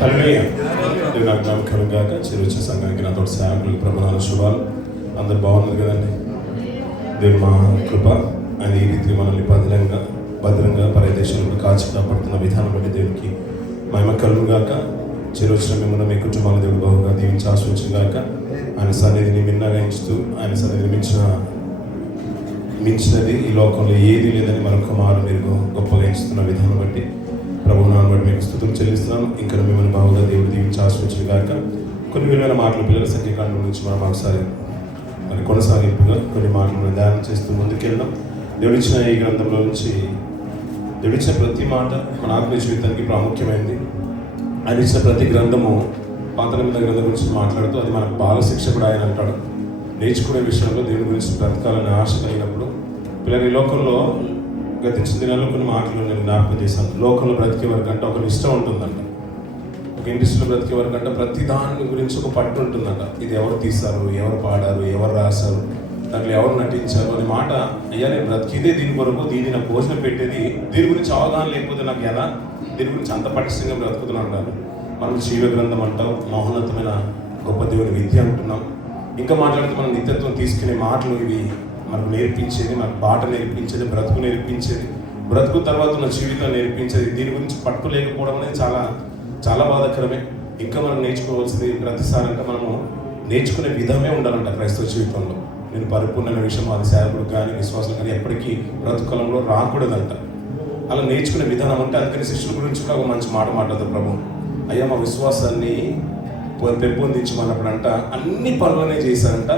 హల్లెలూయా. దేవుని నామం కలుగుగాక. చేరొచ్చే సంఘానికి నాతో సేవకులకు ప్రభునామ శుభాలు. అందరు బాగున్నారు కదండి. దేవుని మా కృప ఆయన ఈ రీతిగా మనల్ని భద్రంగా పరదేశంలో కాచి కాపాడుతున్న విధానం బట్టి దేవునికి మహిమ కలుగుగాక. చేరొచ్చిన మిమ్మల్ని మీ కుటుంబాల దేవుడు బహుగా దీవించి ఆశ్రయించుగాక. ఆయన సన్నిధిని మిన్నగాయించుతూ ఆయన సన్నిధిని మించినది ఈ లోకంలో ఏది లేదని మరొక మారు మీరు గొప్పగా ఎంచుతున్న విధానం బట్టి ప్రభునామం బట్టి మీకు స్తుతులు చెల్లిస్తున్నాను. ఇంకా మిమ్మల్ని బాగుగా దేవుడు దీవించి ఆశ్రయించుగాక. కొన్ని విలువైన మాటలు పిల్లల సంఖ్యాకాండం నుంచి మనం ఒకసారి మరి కొనసాగింపుగా కొన్ని మాటలను ధ్యానం చేస్తూ ముందుకెళ్దాం. దేవుడిచ్చిన ఈ గ్రంథంలో నుంచి దేవుడిచ్చిన ప్రతి మాట మన ఆత్మీయ జీవితానికి ప్రాముఖ్యమైనది. ఆయన ఇచ్చిన ప్రతి గ్రంథము పాత నిబంధన గ్రంథం గురించి మాట్లాడుతూ అది మనకు బాల శిక్ష కూడా ఆయన అంటాడు. నేర్చుకునే విషయంలో దేవుని గురించి బ్రతకాలని ఆశ కలిగినప్పుడు పిల్లలు ఈ లోకంలో గతించిన దినాల్లో కొన్ని మాటలు నేను జ్ఞాపకం చేశాను. లోకంలో బ్రతికే వరకు అంటే ఒక ఇష్టం ఉంటుందంట. ఒక ఇండస్ట్రీలో బ్రతికే వరకు అంటే ప్రతి దాని గురించి ఒక పట్టు ఉంటుందంట. ఇది ఎవరు తీశారు, ఎవరు పాడారు, ఎవరు రాశారు, దాంట్లో ఎవరు నటించారు అనే మాట. అయ్యా నేను బ్రతికిదే దీని కొరకు, దీన్ని నాకు భోజనం పెట్టేది, దీని గురించి అవగాహన లేకపోతే నాకు ఎలా దీని గురించి అంత పటిష్టంగా బ్రతుకుతున్నాను. మనం జీవ గ్రంథం అంటాం, మహోన్నతమైన గొప్ప దేవుని విద్య అంటున్నాం. ఇంకా మాట్లాడితే మనం నిత్యత్వం తీసుకునే మాటలు ఇవి మనకు నేర్పించేది, మనకు బాట నేర్పించేది, బ్రతుకు నేర్పించేది, బ్రతుకు తర్వాత ఉన్న జీవితం నేర్పించేది. దీని గురించి పట్టు లేకపోవడం అనేది చాలా చాలా బాధాకరమే. ఇంకా మనం నేర్చుకోవాల్సింది ప్రతిసారి అంటే మనము నేర్చుకునే విధమే ఉండాలంట క్రైస్తవ జీవితంలో. నేను పరిపూర్ణమైన విషయం అది సేవకుడు కానీ విశ్వాసం కానీ ఎప్పటికీ బ్రతుకాలంలో రాకూడదంట. అలా నేర్చుకునే విధానం అంటే అందుకని శిష్యుల గురించి కూడా ఒక మంచి మాట మాట్లాడతారు ప్రభు. అయ్యా మా విశ్వాసాన్ని పెంపొందించమన్నప్పుడంట అన్ని పనులనే చేశారంట.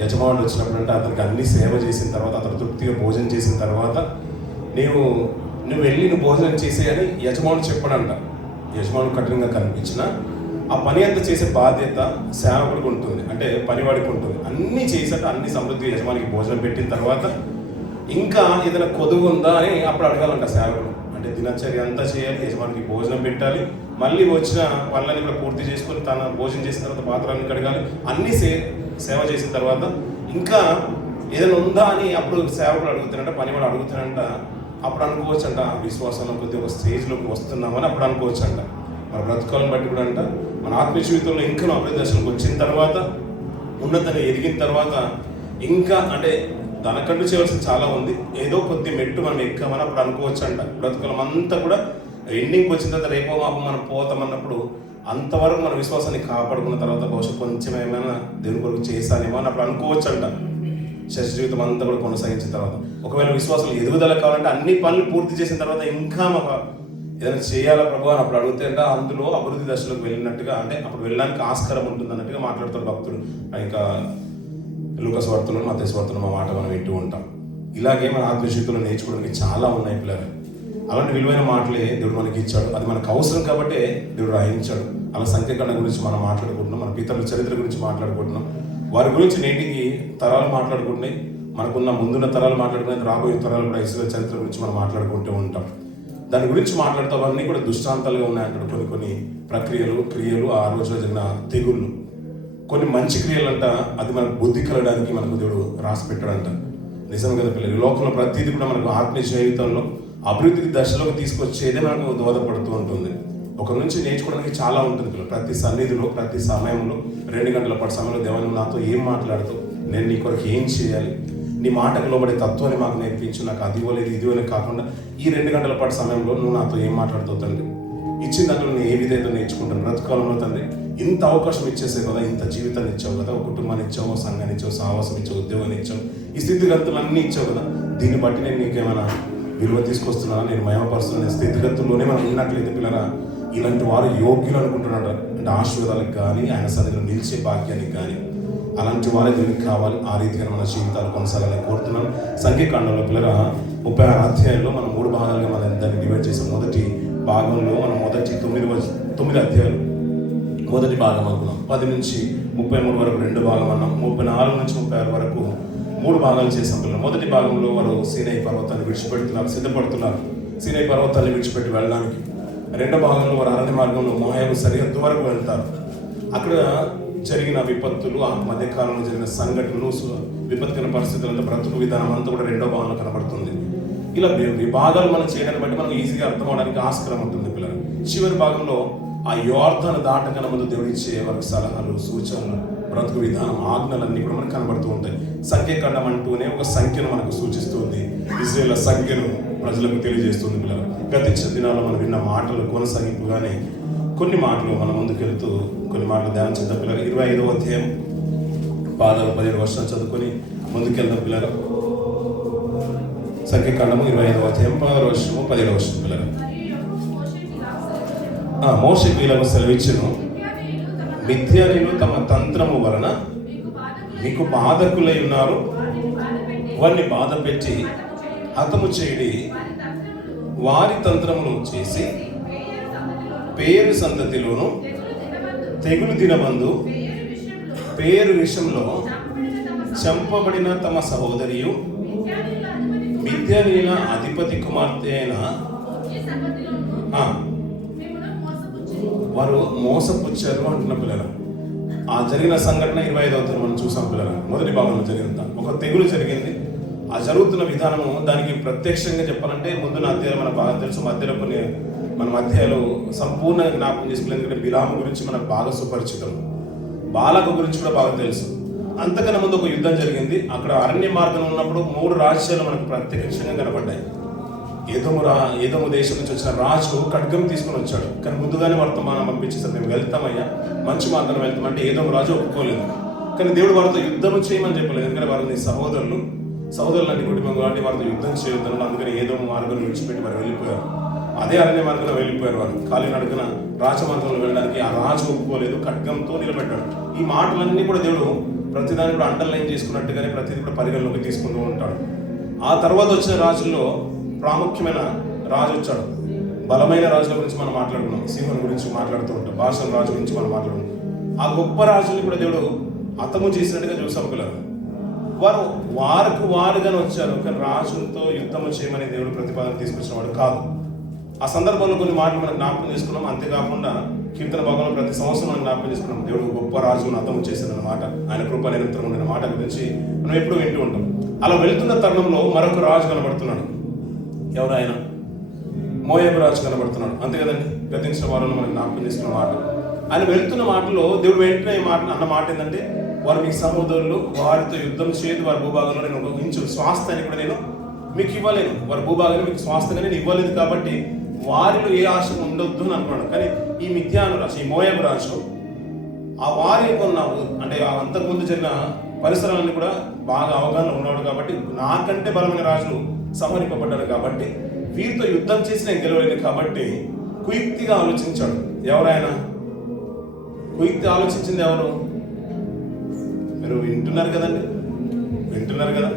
యజమానుడు వచ్చినప్పుడంట అతనికి అన్ని సేవ చేసిన తర్వాత, అతను తృప్తిగా భోజనం చేసిన తర్వాత నువ్వు వెళ్ళి భోజనం చేసేయని యజమానుడు చెప్పాడంట. యజమానుడు కఠినంగా కనిపించిన ఆ పని అంతా చేసే బాధ్యత సేవకుడికి ఉంటుంది, అంటే పనివాడికి ఉంటుంది. అన్నీ చేశాక అన్ని సమృద్ధి యజమానికి భోజనం పెట్టిన తర్వాత ఇంకా ఏదైనా కొదువు ఉందా అని అప్పుడు అడగాలంట సేవకుడు. అంటే దినచర్య అంతా చేయాలి, యజమానికి భోజనం పెట్టాలి, మళ్ళీ వచ్చిన పనులన్నీ కూడా పూర్తి చేసుకొని తన భోజనం చేసిన తర్వాత పాత్రలన్నీ కడగాలి. అన్నీ సేవ చేసిన తర్వాత ఇంకా ఏదైనా ఉందా అని అప్పుడు సేవకుడు అడుగుతాడంట, పనివాడు అడుగుతాడంట. అప్పుడు అనుకోవచ్చంట విశ్వాసంలో కొద్ది ఒక స్టేజ్లోకి వస్తున్నామని అప్పుడు అనుకోవచ్చంట. మన బ్రతుకాలను బట్టి కూడా అంట మన ఆత్మీయ జీవితంలో ఇంకా అభివృద్ధి దశలకు వచ్చిన తర్వాత, ఉన్నతంగా ఎదిగిన తర్వాత ఇంకా అంటే తనకంటూ చేయవలసిన చాలా ఉంది, ఏదో కొద్ది మెట్టు మనం ఎక్కామని అప్పుడు అనుకోవచ్చు అంట. బ్రతుకులం అంతా కూడా ఎండింగ్కి వచ్చిన తర్వాత రేపో మాపం మనం పోతామన్నప్పుడు అంతవరకు మన విశ్వాసాన్ని కాపాడుకున్న తర్వాత బహుశా కొంచెం ఏమైనా దేవుని కొరకు చేశానేమో అని అప్పుడు అనుకోవచ్చు అంట. శరీర జీవితం అంతా కూడా కొనసాగించిన తర్వాత ఒకవేళ విశ్వాసం ఎదుగుదల కావాలంటే అన్ని పనులు పూర్తి చేసిన తర్వాత ఇంకా మాకు ఏదైనా చేయాలా ప్రభు అని అప్పుడు అడిగితే అంటే అందులో అభివృద్ధి దశలోకి వెళ్ళినట్టుగా, అంటే అప్పుడు వెళ్ళడానికి ఆస్కారం ఉంటుంది అన్నట్టుగా మాట్లాడుతారు భక్తుడు. ఇంకా లూకా సువార్తలో మత్తయి సువార్తలో మా మాట మనం వింటూ ఉంటాం. ఇలాగే మన ఆత్మీయ జీవితంలో నేర్చుకోవడానికి చాలా ఉన్నాయి పిల్లలు. అలాంటి విలువైన మాటలే దేవుడు మనకి ఇచ్చాడు. అది మనకు అవసరం కాబట్టే దేవుడు రాయించాడు. అలా సంఖ్యాకాండం గురించి మనం మాట్లాడుకుంటున్నాం, మన పితరుల చరిత్ర గురించి మాట్లాడుకుంటున్నాం, వారి గురించి నేటికి తరాలు మాట్లాడుకుంటున్నాయి, మనకున్న ముందున్న తరాలు మాట్లాడుకునేది, రాబోయే తరాలు కూడా ఇస్రాయేల్ చరిత్ర గురించి మనం మాట్లాడుకుంటూ ఉంటాం. దాని గురించి మాట్లాడుతూ అవన్నీ కూడా దృష్టాంతాలుగా ఉన్నాయంటాడు. కొన్ని ప్రక్రియలు క్రియలు, ఆ రోజులో జరిగిన తెగుళ్ళు, కొన్ని మంచి క్రియలంట, అది మనకు బుద్ధి కలగడానికి మనకు దేవుడు రాసి పెట్టాడంట. నిజం కదా పిల్లలు, లోకంలో ప్రతిదీ కూడా మనకు ఆత్మీయ జీవితంలో అభివృద్ధికి దశలోకి తీసుకొచ్చేదే మనకు దోహదపడుతూ ఉంటుంది. ఒక నుంచి నేర్చుకోవడానికి చాలా ఉంటుంది పిల్లలు. ప్రతి సన్నిధిలో ప్రతి సమయంలో 2 గంటల పాటు సమయంలో దేవాలయం నాతో ఏం మాట్లాడుతూ, నేను నీ కొరకు ఏం చేయాలి, నీ మాటకు లోబడే తత్వాన్ని మాకు నేర్పించు, నాకు అది ఇవ్వలేదు ఇది ఇవ్వలేదు కాకుండా ఈ 2 గంటల పాటు సమయంలో నువ్వు నాతో ఏం మాట్లాడుతావు తండ్రి, ఇచ్చిన దాంట్లో నేను ఏ విధంగా నేర్చుకుంటాను. బ్రతుకాలంలో తండ్రి ఇంత అవకాశం ఇచ్చేసే కదా, ఇంత జీవితాన్ని ఇచ్చావు కదా, ఒక కుటుంబాన్ని ఇచ్చావు, సంఘాన్ని ఇచ్చావు, సావాసం ఇచ్చావు, ఉద్యోగాన్ని ఇచ్చావు, ఈ స్థితిగతులన్నీ ఇచ్చావు కదా, దీన్ని బట్టి నేను నీకేమైనా విలువ తీసుకొస్తున్నాను, నేను మయమపరుస్తున్నాను. స్థితిగతుల్లోనే మనం ఉన్నట్లయితే పిల్లరా ఇలాంటి వారు యోగ్యులు అనుకుంటున్నాడు. అంటే ఆశీర్వాదాలకు కానీ ఆయన సన్నిధిలో నిలిచే భాగ్యానికి కానీ అలాంటి వారే దీనికి కావాలి. ఆ రీతిగా మన జీవితాలు కొనసాగాలని కోరుతున్నాను. సంఖ్యాకాండంలో పిల్లరా 36 అధ్యాయాల్లో మనం 3 భాగాలుగా మనం దాన్ని డివైడ్ చేసాం. మొదటి భాగంలో మనం మొదటి 9 అధ్యాయాలు మొదటి భాగం అనుకున్నాం. 10 నుంచి 33 వరకు 2 భాగం అన్నాం. 34 నుంచి 36 వరకు 3 భాగాలు చేసాం పిల్లలు. మొదటి భాగంలో వారు సీనాయి పర్వతాన్ని విడిచిపెడుతున్నారు, సిద్ధపడుతున్నారు సీనాయి పర్వతాన్ని విడిచిపెట్టి వెళ్ళడానికి. 2వ భాగంలో వారు అరణ్య మార్గంలో మోయాబు సరిహద్దు వరకు వెళ్తారు. అక్కడ జరిగిన విపత్తులు, ఆ మధ్యకాలంలో జరిగిన సంఘటనలు, విపత్కర పరిస్థితులంతా, బ్రతుకు విధానం అంతా కూడా 2వ భాగంలో కనబడుతుంది. ఇలా విభాగాలు మనం చేయడాన్ని బట్టి మనం ఈజీగా అర్థం అవడానికి ఆస్కారం ఉంటుంది పిల్లలు. చివరి భాగంలో ఆ యోర్దాను దాటకన ముందు దేవుడు ఇచ్చే వారికి సలహాలు, సూచనలు, బ్రతుకు విధానం, ఆజ్ఞలన్నీ కూడా మనకు కనబడుతూ ఉంటాయి. సంఖ్యాకాండం అంటూనే ఒక సంఖ్యను మనకు సూచిస్తుంది. ఇజ్రాయేల్ సంఖ్యను ప్రజలకు తెలియజేస్తుంది. పిల్లలు, గతించిన దినాల్లో మనం విన్న మాటలు కొనసాగింపుగానే కొన్ని మాటలు మనం ముందుకెళ్తూ కొన్ని మాటలు ధ్యానం చేద్దాం. పిల్లలు 25వ అధ్యాయం 17 వర్షాలు చదువుకొని ముందుకెళ్దాం. పిల్లలు, సంఖ్యాకాండము 25వ అధ్యాయం 17 వర్షం. పిల్లలు, మోషేకు ఇలాగ సెలవిచ్చెను, మిద్యానీయులు తమ తంత్రము వలన మీకు బాధకులై ఉన్నారు, వారిని బాధ పెట్టి హతము చేయడి, వారి తంత్రమును చేసి పేరు సంతతిలోను తెగులు దినమందు పేరు విషయంలో చంపబడిన తమ సహోదరియు మిద్యానీయుల అధిపతి కుమార్తె అయిన వారు మోసపుచ్చారు అంటున్న పిల్లలు. ఆ జరిగిన సంఘటన 25వ అధ్యాయం మనం చూసాం. పిల్లలు, మొదటి భాగంలో జరిగింది ఒక తెగులు జరిగింది. ఆ జరుగుతున్న విధానము దానికి ప్రత్యక్షంగా చెప్పాలంటే ముందున్న అధ్యాయాలు మనకు బాగా తెలుసు. మధ్యలో కొన్ని మన అధ్యాయాలు సంపూర్ణంగా జ్ఞాపకం చేసుకోలేదు. ఎందుకంటే బిలాము గురించి మనకు బాగా సుపరిచితం, బాలకు గురించి కూడా బాగా తెలుసు. అంతకన్నా ముందు ఒక యుద్ధం జరిగింది. అక్కడ అరణ్య మార్గం ఉన్నప్పుడు 3 రాజ్యాలు మనకు ప్రత్యక్షంగా కనబడ్డాయి. ఏదోము దేశం నుంచి వచ్చిన రాజు ఖడ్గం తీసుకుని వచ్చాడు. కానీ ముందుగానే వర్తమానం పంపించేసారు, మేము వెళ్తామయ్యా, మంచి మార్గంలో వెళ్తామంటే ఏదోము రాజు ఒప్పుకోలేదు. కానీ దేవుడు వారితో యుద్ధం చేయమని చెప్పలేదు. ఎందుకంటే వారు నీ సహోదరులు లాంటి కుటుంబం కాబట్టి వారితో యుద్ధం చేయొద్దన్నాడు. అందుకని ఏదోము మార్గం విడిచిపెట్టి వారు వెళ్ళిపోయారు. అదే అరణ్య మార్గంలో వెళ్ళిపోయారు. వారు కాలినడకన రాజమార్గంలో వెళ్ళడానికి ఆ రాజు ఒప్పుకోలేదు, ఖడ్గంతో నిలబెట్టాడు. ఈ మాటలన్నీ కూడా దేవుడు ప్రతిదాన్ని కూడా అండర్లైన్ చేసుకున్నట్టుగానే ప్రతిదీ కూడా పరిగణలోకి తీసుకుంటూ ఉంటాడు. ఆ తర్వాత వచ్చిన రాజుల్లో ప్రాముఖ్యమైన రాజు వచ్చాడు. బలమైన రాజుల గురించి మనం మాట్లాడుకున్నాం, సింహం గురించి మాట్లాడుతూ ఉంటాం, భాషల రాజు గురించి మనం మాట్లాడుకున్నాం. ఆ గొప్ప రాజుని కూడా దేవుడు హతము చేసినట్టుగా చూసాం. పిల్లలు, వారుగానే వచ్చారు. కానీ రాజులతో యుద్ధము చేయమని దేవుడు ప్రతిపాదన తీసుకొచ్చిన వాడు కాదు. ఆ సందర్భంలో కొన్ని మాటలు మనం జ్ఞాపకం చేసుకున్నాం. అంతేకాకుండా కీర్తన భాగంలో ప్రతి సంవత్సరం మనం జ్ఞాపకం చేసుకున్నాం. దేవుడు గొప్ప రాజును హతము చేశాడన్నమాట, ఆయన కృప నిరంతరం ఉండిన మాట గురించి మనం ఎప్పుడూ వింటూ ఉంటాం. అలా వెళ్తున్న తరుణంలో మరొక రాజు కనబడుతున్నాడు. ఎవరు ఆయన? మోయాబు రాజు కనబడుతున్నాడు. అంతే కదండి, గతించిన వారంలో మనం జ్ఞాపకం చేసుకున్న మాట. ఆయన వెళ్తున్న మాటలో దేవుడు వెంటనే అన్న మాట ఏంటంటే, వారు మీ సహోదరులు, వారితో యుద్ధం చేయదు, వారి భూభాగంలో నేను ఒక ఇంచు స్వాస్థ్యాన్ని కూడా నేను మీకు ఇవ్వలేను, వారి భూభాగాన్ని మీకు స్వాస్థ్యంగా నేను ఇవ్వలేదు, కాబట్టి వారిలో ఏ ఆశ ఉండొద్దు అని అనుకున్నాడు. కానీ ఈ మిద్యాను రాజు, ఈ మోయాబు రాజు ఆ వారి కొన్నావు అంటే అంతకుముందు జరిగిన పరిసరాలన్నీ కూడా బాగా అవగాహన ఉన్నాడు. కాబట్టి నాకంటే బలమైన రాజులు సంహరింపబడ్డారు. కాబట్టి వీరితో యుద్ధం చేసి నేను గెలవలేదు. కాబట్టి కుయుక్తిగా ఆలోచించాడు. ఎవరైనా కుయుక్తి ఆలోచించింది ఎవరు? మీరు వింటున్నారు కదండి, వింటున్నారు కదా.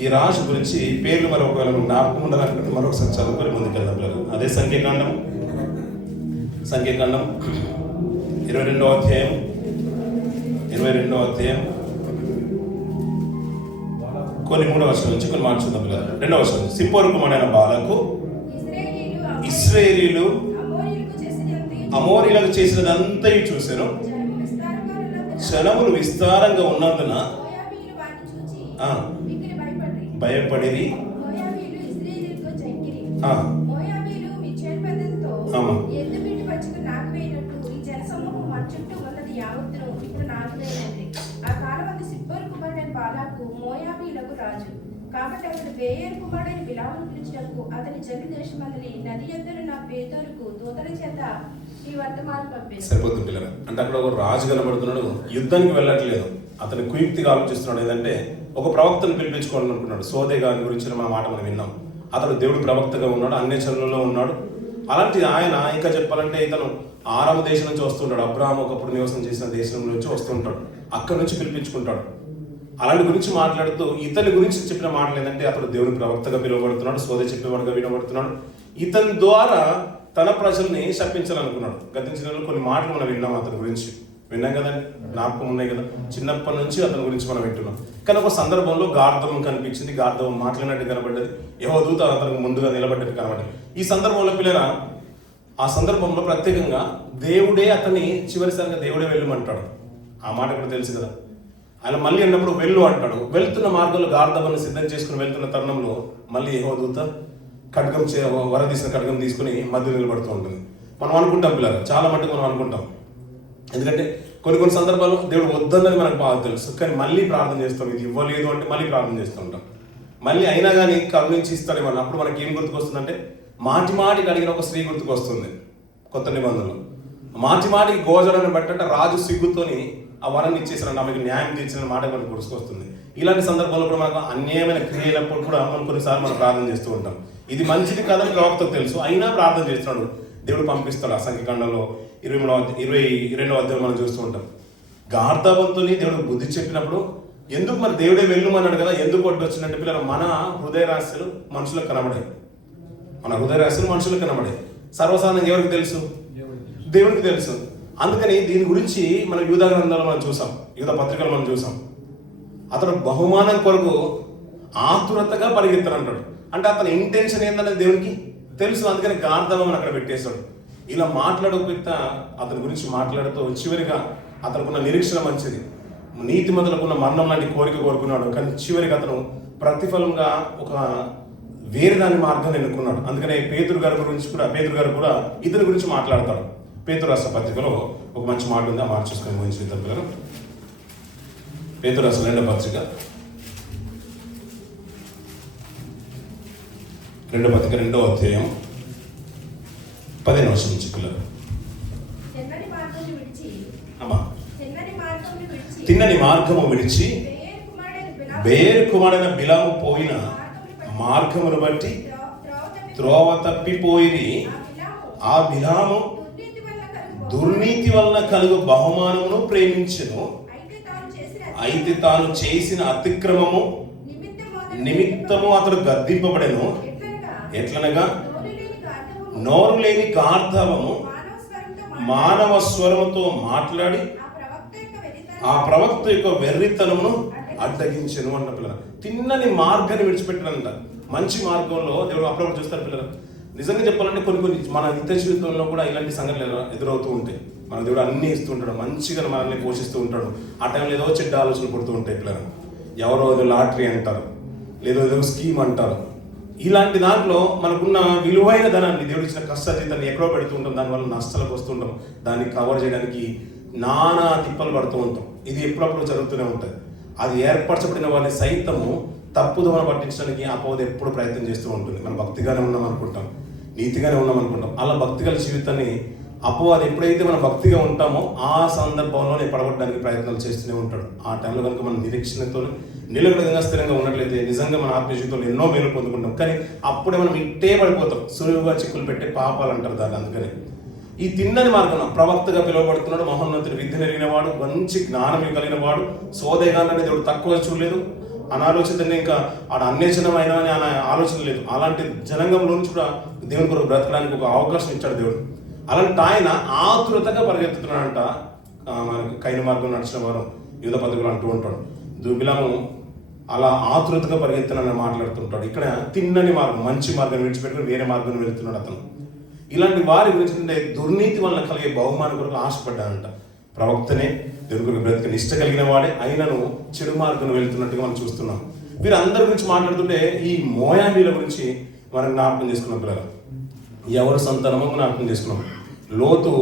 ఈ రాజు గురించి పేర్లు మరి ఒకవేళ జ్ఞాపకం ఉండాలనుకుంటే మరొకసారి చదువుకొని ముందుకెళ్దాం. అదే సంఖ్యాకాండం 22వ అధ్యాయం 22వ అధ్యాయం కొన్ని 3వ వచనం నుంచి కొన్ని మాట చూద్దాం. 2వ వచనం, సిప్పోరు కుమారుడైన బాలకు ఇశ్రాయేలీయులు అమోరీలకు చేసినదంతయు చూశారు. జనములు విస్తారంగా ఉన్నందున భయపడిరి. రాజు కాబట్టి అతడు బేయేరు కుమారుడైన బిలామును పిలిచినప్పుడు అతని జమి దేశమందలి నది యొద్దను నా పేదోరుకు దూతల చేత ఈ వర్తమానం పంపారు. సరిపోతుంది పిల్లలు. అంటే అక్కడ ఒక రాజు కనబడుతున్నాడు, యుద్ధానికి వెళ్ళట్లేదు. అతని కుయుక్తిగా ఆలోచిస్తున్నాడు. ఏంటంటే ఒక ప్రవక్తను పిలిపించుకోవాలని అనుకున్నాడు. సోదే గారి గురించిన మాట మనం విన్నాం. అతడు దేవుడు ప్రవక్తగా ఉన్నాడు, అన్యజనులలో ఉన్నాడు. అలాంటి ఆయన ఇంకా చెప్పాలంటే ఇతను ఆరామ దేశం నుంచి వస్తుంటాడు. అబ్రాహాము ఒకప్పుడు నివాసం చేసిన దేశం నుంచి వస్తుంటాడు, అక్కడి నుంచి పిలిపించుకుంటాడు. అలాంటి గురించి మాట్లాడుతూ ఇతని గురించి చెప్పిన మాటలు ఏంటంటే, అతడు దేవుని ప్రవక్తగా పిలువబడుతున్నాడు, సోద చెప్పేవాడుగా వినబడుతున్నాడు. ఇతని ద్వారా తన ప్రజల్ని శపించాలనుకున్నాడు. గతించిన కొన్ని మాటలు మనం విన్నాం, అతని గురించి విన్నాం కదండి, జ్ఞాపకం ఉన్నాయి కదా. చిన్నప్పటి నుంచి అతని గురించి మనం వింటున్నాం. కానీ ఒక సందర్భంలో గార్ధవం కనిపించింది, గార్ధవం మాట్లాడినట్టు కనబడ్డది, యెహోదూత అతనికి ముందుగా నిలబడ్డట్టు కనబడ్డది. ఈ సందర్భంలో పిల్లరా, ఆ సందర్భంలో ప్రత్యేకంగా దేవుడే అతన్ని చివరిసారిగా దేవుడే వెళ్ళమంటాడు. ఆ మాట కూడా తెలుసు కదా. ఆయన మళ్ళీ అన్నప్పుడు వెళ్ళు అంటాడు. వెళ్తున్న మార్గంలో గార్ధవాన్ని సిద్ధం చేసుకుని వెళ్తున్న తరుణంలో మళ్ళీ యెహోదూత వరదీసిన ఖడ్గం తీసుకుని మధ్య నిలబడుతూ ఉంటుంది. మనం అనుకుంటాం పిల్లలు, చాలా మటుకు మనం అనుకుంటాం. ఎందుకంటే కొన్ని సందర్భాలు దేవుడు వద్దన్నది మనకు బాగా తెలుసు, కానీ మళ్ళీ ప్రార్థన చేస్తాం. ఇది ఇవ్వలేదు అంటే మళ్ళీ ప్రార్థన చేస్తూ ఉంటాం. మళ్ళీ అయినా కానీ కరుణించి ఇస్తాడేమో. అప్పుడు మనకి ఏం గుర్తుకొస్తుందంటే మాటికి అడిగిన ఒక స్త్రీ గుర్తుకొస్తుంది కొత్త నిబంధనలు. మాటికి గోజలను బట్టంటే రాజు సిగ్గుతోని ఆ వరాన్ని ఇచ్చేసారంటే ఆమెకు న్యాయం తీర్చిన మాట మనకు గుర్తుకొస్తుంది. ఇలాంటి సందర్భంలో కూడా మనకు అన్యాయమైన క్రియలప్పుడు కూడా మనం కొన్నిసార్లు మనం ప్రార్థన చేస్తూ ఉంటాం. ఇది మంచిది కాదని ప్రవక్తకు తెలుసు, అయినా ప్రార్థన చేస్తున్నాడు. దేవుడు పంపిస్తాడు. సంఖ్యాకాండంలో 22వ అధ్యాయం మనం చూస్తూ ఉంటాం. గార్ధావంతుని దేవుడు బుద్ధి చెప్పినప్పుడు ఎందుకు మరి దేవుడే వెళ్ళమన్నాడు కదా, ఎందుకు కొట్టి వచ్చినట్టు పిల్లలు మన హృదయ రహస్యాలు మనుషులకు కనబడాయి. సర్వసాధారణంగా ఎవరికి తెలుసు? దేవునికి తెలుసు. అందుకని దీని గురించి మనం యూదా గ్రంథాలు మనం చూసాం, యూదా పత్రికలు మనం చూసాం. అతడు బహుమానం కొరకు ఆతురతగా పరిగెత్తనంటాడు. అంటే అతని ఇంటెన్షన్ ఏందనేది దేవునికి తెలుసు. అందుకని గార్ధవం అక్కడ పెట్టేశాడు. ఇలా మాట్లాడకపోతే అతని గురించి మాట్లాడుతూ చివరిగా అతనుకున్న నిరీక్షణ మంచిది. నీతిమంతులకున్న మరణం లాంటి కోరిక కోరుకున్నాడు, కానీ చివరికి అతను ప్రతిఫలంగా ఒక వేరే దాని మార్గాన్ని ఎన్నుకున్నాడు. అందుకనే పేతురు గారు కూడా ఇతని గురించి మాట్లాడతాడు. పేతురు రాసిన పత్రికలో ఒక మంచి మాట ఉంది, ఆ మాట చూసుకొని గురించి ఇద్దరు పిల్లలు. పేతురు రాసిన 2వ పత్రిక 2వ అధ్యాయం 15వ వచనం నుంచి పిల్లలు. తిన్నని మార్గము విడిచి బేరు కుమారుడైన బిలాము పోయిన మార్గమును బట్టి త్రోవ తప్పిపోయి ఆ బిలాము దుర్నీతి వలన కలుగు బహుమానమును ప్రేమించెను. అయితే తాను చేసిన అతిక్రమము నిమిత్తము అతడు గద్దింపబడెను. ఎట్లనగా నోరు లేని గార్ధవము మానవ స్వరముతో మాట్లాడి ఆ ప్రవక్త యొక్క వెర్రితనమును అడ్డగించెను అన్న పిల్లలు. తిన్నని మార్గాన్ని విడిచిపెట్టారంట. మంచి మార్గంలో దేవుడు అప్పుడప్పుడు చూస్తారు పిల్లలు. నిజంగా చెప్పాలంటే కొన్ని మన నిత్య జీవితంలో కూడా ఇలాంటి సంఘటనలు ఎదురవుతూ ఉంటాయి. మన దేవుడు అన్నీ ఇస్తూ ఉంటాడు, మంచిగా మనల్ని పోషిస్తూ ఉంటాడు. ఆ టైంలో ఏదో చెడ్డ ఆలోచనలు పుడుతూ ఉంటాయి పిల్లలు. ఎవరో ఏదో లాటరీ అంటారు, లేదో ఏదో స్కీమ్ అంటారు. ఇలాంటి దాంట్లో మనకున్న విలువైన ధనాన్ని, దేవుడు ఇచ్చిన కష్టాజీతాన్ని ఎక్కడో పెడుతూ ఉంటాం. దానివల్ల నష్టాలకు వస్తుంటాం. దాన్ని కవర్ చేయడానికి నానా తిప్పలు పడుతూ ఉంటాం. ఇది ఎప్పుడప్పుడు జరుగుతూనే ఉంటుంది. అది ఏర్పరచబడిన వాళ్ళని సైతము తప్పుదోవ పట్టించడానికి అపవాది ఎప్పుడు ప్రయత్నం చేస్తూ ఉంటుంది. మనం భక్తిగానే ఉన్నాం అనుకుంటాం, నీతిగానే ఉన్నాం అనుకుంటాం. అలా భక్తిగల జీవితాన్ని అపవాది ఎప్పుడైతే మనం భక్తిగా ఉంటామో ఆ సందర్భంలోనే పడగొట్టడానికి ప్రయత్నాలు చేస్తూనే ఉంటాడు. ఆ టైంలో కనుక మనం నిరీక్షణతో నిలకడగా స్థిరంగా ఉన్నట్లయితే నిజంగా మన ఆత్మీయ జీవితంలో ఎన్నో మేలు పొందుకుంటాం. కానీ అప్పుడే మనం ఇట్టే పడిపోతాం. సులువుగా చిక్కులు పెట్టే పాపాలు అంటారు దాన్ని. అందుకని ఈ తిన్నని మార్గం ప్రవక్తగా పిలువబడుతున్నాడు. మహోన్నతుడు, విద్య నెరిగిన వాడు, మంచి జ్ఞానం కలిగిన వాడు. సోదయగాన్ని దేవుడు తక్కువ చూడలేదు. అనాలోచితంగా ఇంకా ఆడ అన్యజనమైన అనే ఆలోచన లేదు. అలాంటి జనాంగంలో నుంచి కూడా దేవుని కొరకు బ్రతకడానికి ఒక అవకాశం ఇచ్చాడు దేవుడు. అలాంటి ఆయన ఆతురతగా పరిగెత్తుతున్నాడంట. మనకి కైన మార్గం నడిచిన వారు యూదా పత్రికలు అంటూ ఉంటాడు. దుర్బిలాము అలా ఆతురతగా పరిగెత్తునని మాట్లాడుతుంటాడు. ఇక్కడ తిన్నని మార్గం, మంచి మార్గం విడిచిపెట్టుకుని వేరే మార్గం వెళుతున్నాడు అతను. ఇలాంటి వారి గురించి దుర్నీతి వలన కలిగే బహుమానం కొరకు ఆశపడ్డాడంట. ప్రవక్తనే దేవుని కొరకు బ్రతికి నిష్ట కలిగిన వాడే అయినను చెడు మార్గం వెళ్తున్నట్టుగా మనం చూస్తున్నాం. వీరందరి గురించి మాట్లాడుతుంటే ఈ మోయాబీల గురించి మనం జ్ఞాపకం చేసుకున్నాం పిల్లలు. ఎవరు సంతానమో జ్ఞాపకం చేసుకున్నాం. లోతు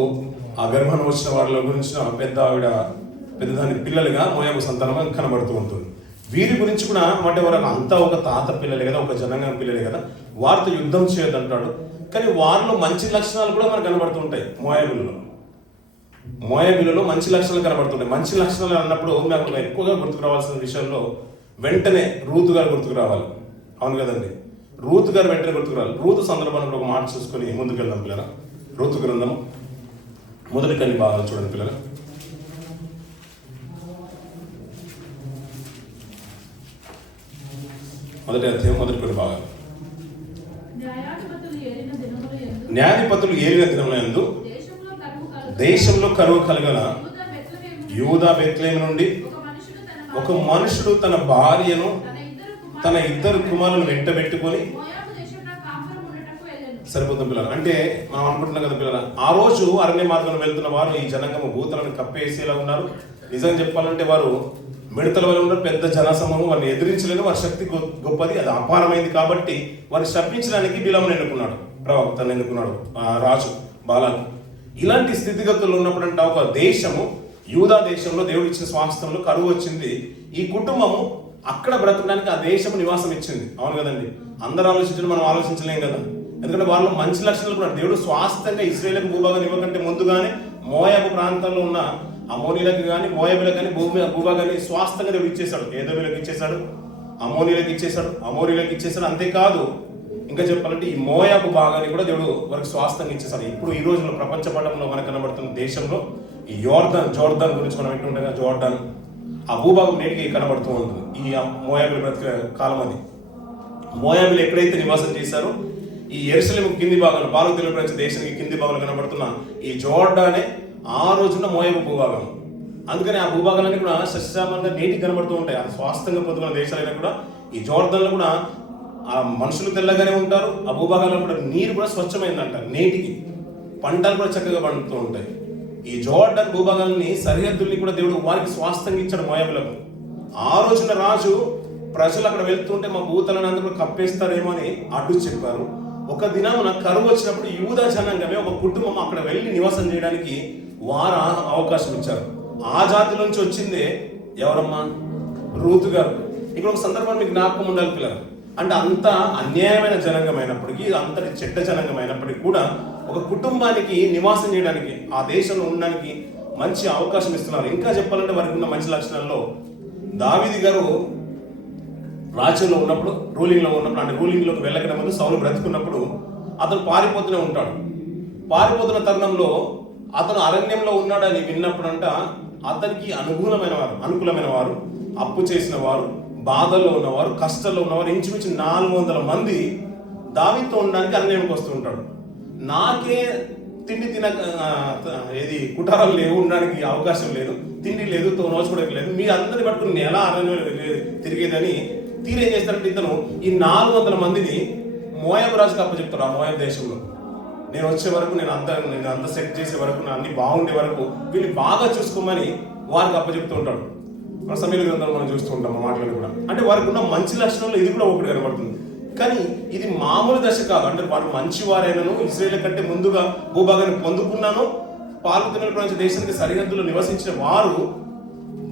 ఆ గర్భం వచ్చిన వాళ్ళ గురించి పెద్దదాని పిల్లలుగా మోయాబు సంతానం కనబడుతూ ఉంటుంది. వీరి గురించి కూడా మాట ఎవరైనా అంతా ఒక తాత పిల్లలే కదా, ఒక జనాంగం పిల్లలే కదా, వారితో యుద్ధం చేయొద్దంటాడు. కానీ వారిలో మంచి లక్షణాలు కూడా మనకు కనబడుతుంటాయి. మోయాబీలలో మంచి లక్షణాలు కనబడుతుంటాయి. మంచి లక్షణాలు అన్నప్పుడు నాకు ఎక్కువగా గుర్తుకు రావాల్సిన విషయంలో వెంటనే రూతు గారు గుర్తుకు రావాలి. అవును కదండి, రూతు గారు వెంటనే గుర్తుకు రావాలి. రూతు సందర్భంలో ఒక మాట చూసుకొని ముందుకు వెళ్దాం పిల్లల. రూతు గ్రంథము మొదటి కొన్ని భాగాలు చూడండి పిల్లల. మొదటి అధ్యాయం మొదటి కొన్ని భాగాలు. న్యాయాధిపతులు ఏలిన దినములందు దేశంలో కరువు కలగల యూదా బెత్లెహేము నుండి ఒక మనుషుడు తన భార్యను తన ఇద్దరు కుమారులను వెంటబెట్టుకొని సరిపోతుంది పిల్లలు. అంటే మనం అనుకుంటున్నాం కదా పిల్లలు, ఆ రోజు అరణ్య మార్గంలో వెళ్తున్న వారు ఈ జనాంగము భూతలను కప్పేసేలా ఉన్నారు. నిజంగా చెప్పాలంటే వారు మిడతల వల్ల ఉన్న పెద్ద జనసమూహం, వారిని ఎదిరించలేని, వారి శక్తి గొప్పది, అది అపారమైంది. కాబట్టి వారిని శపించడానికి బిలామును ఎన్నుకున్నాడు, ప్రవక్తను ఎన్నుకున్నాడు రాజు. బాలాకు. ఇలాంటి స్థితిగతులు ఉన్నప్పుడంట ఒక దేశము, యూదా దేశంలో దేవుడు ఇచ్చిన స్వాస్థ్యంలో కరువు వచ్చింది. ఈ కుటుంబము అక్కడ బ్రతకడానికి ఆ దేశము నివాసం ఇచ్చింది. అవును కదండి, అందరూ ఆలోచించడం మనం ఆలోచించలేం కదా. ఎందుకంటే వాళ్ళు మంచి లక్షణాలు కూడా దేవుడు స్వాస్థ్యంగా ఇశ్రాయేలుకు భూభాగం ఇవ్వకంటే ముందుగానే మోయాబు ప్రాంతంలో ఉన్న అమోనీలకు కానీ మోయాబులకు కానీ భూభాగాన్ని స్వాస్థ్యంగా దేవుడు ఇచ్చేశాడు. ఏదోబీలకు ఇచ్చేశాడు, అమోనీలకు ఇచ్చేశాడు, అమోరీలకు ఇచ్చేశాడు. అంతేకాదు ఇంకా చెప్పాలంటే ఈ మోయాబు భాగాన్ని కూడా దేవుడు వారికి స్వాస్థ్యంగా ఇచ్చేశాడు. ఇప్పుడు ఈ రోజుల్లో ప్రపంచ పటంలో మనకు కనబడుతున్న దేశంలో ఈ జోర్దాన్ గురించి మనం వింటుండగా, జోర్దాన్ ఆ భూభాగం నేటికి కనబడుతూ ఉంటుంది. ఈ మోయాబులు బ్రతికే కాలం అది. మోయాబులు ఎక్కడైతే నివాసం చేశారో ఈ యెరూషలేము కింది భాగంలో, పాలు తెలుగు దేశానికి కింది భాగంలో కనబడుతున్న ఈ జోర్డానే ఆ రోజున మోయాబు భూభాగం. అందుకని ఆ భూభాగాలన్నీ కూడా సస్యశ్యామలంగా నేటికి కనబడుతూ ఉంటాయి. అది స్వాస్థ్యంగా పొందుకున్న దేశాలైనా కూడా ఈ జోర్దాన్లో కూడా ఆ మనుషులు తెల్లగానే ఉంటారు. ఆ భూభాగాల్లో కూడా నీరు కూడా స్వచ్ఛమైందంట. నేటికి పంటలు కూడా చక్కగా పండుతూ ఉంటాయి. ఈ జోర్డాన్ భూభాగాలని సరిహద్దుల్ని కూడా దేవుడు వారికి స్వాస్థ్యంగా ఇచ్చాడు మోయాబులకు. ఆ రోజున రాజు ప్రజలు అక్కడ వెళ్తుంటే మా భూతలను అందరూ కప్పేస్తారేమో అని అడ్డు చెప్పారు. ఒక దినమున కరువు వచ్చినప్పుడు యూదా జనాంగమే ఒక కుటుంబం అక్కడ వెళ్ళి నివాసం చేయడానికి వారు అవకాశం ఇచ్చారు. ఆ జాతి నుంచి వచ్చిందే ఎవరమ్మా? రూతు గారు. ఇక్కడ ఒక సందర్భం మీకు జ్ఞాపకం ఉండాలి పిల్లలు. అంటే అంత అన్యాయమైన జనాంగమైనప్పటికీ, అంతటి చెడ్డ జనాంగమైనప్పటికీ కూడా ఒక కుటుంబానికి నివాసం చేయడానికి, ఆ దేశంలో ఉండడానికి మంచి అవకాశం ఇస్తున్నారు. ఇంకా చెప్పాలంటే వారికి ఉన్న మంచి లక్షణాల్లో దావీదు గారు రాజ్యంలో ఉన్నప్పుడు, రూలింగ్లో ఉన్నప్పుడు, అంటే రూలింగ్లోకి వెళ్ళకనే ముందు సౌలు బ్రతుకున్నప్పుడు అతను పారిపోతూనే ఉంటాడు. పారిపోతున్న తరుణంలో అతను అరణ్యంలో ఉన్నాడని విన్నప్పుడంట అతనికి అనుకూలమైన వారు, అప్పు చేసిన వారు, బాధల్లో ఉన్నవారు, కష్టాల్లో ఉన్నవారు ఇంచుమించు 400 మంది దావీదుతో ఉండడానికి అరణ్యానికి వస్తూ ఉంటాడు. నాకే తిండి ఏది కుటారాలు లేవు, ఉండడానికి అవకాశం లేదు, తిండి లేదు, నోచుకోవడానికి లేదు, మీ అందరిని పట్టుకుని ఎలా అరణ్యంలో తిరిగేదని తీరేం చేస్తారంటే ఇతను ఈ 400 మందిని మోయాబు రాజుకి అప్పచెప్తాడు. ఆ మోయాబు దేశంలో నేను వచ్చే వరకు, నేను అంత సెట్ చేసే వరకు, అన్ని బాగుండే వరకు వీళ్ళు బాగా చూసుకోమని వారికి అప్పచెప్తూ ఉంటాడు. మన సమీర గ్రంథాలు మనం చూస్తూ ఉంటాం మాటలు కూడా. అంటే వారికి ఉన్న మంచి లక్షణంలో ఇది కూడా ఒకటి కనబడుతుంది. కానీ ఇది మామూలు దశ కాదు. అంటే వారు మంచి వారైనను, ఇశ్రాయేలు కంటే ముందుగా భూభాగాన్ని పొందుకున్నాను, పాలు తినటువంటి దేశానికి సరిహద్దులో నివసించిన వారు,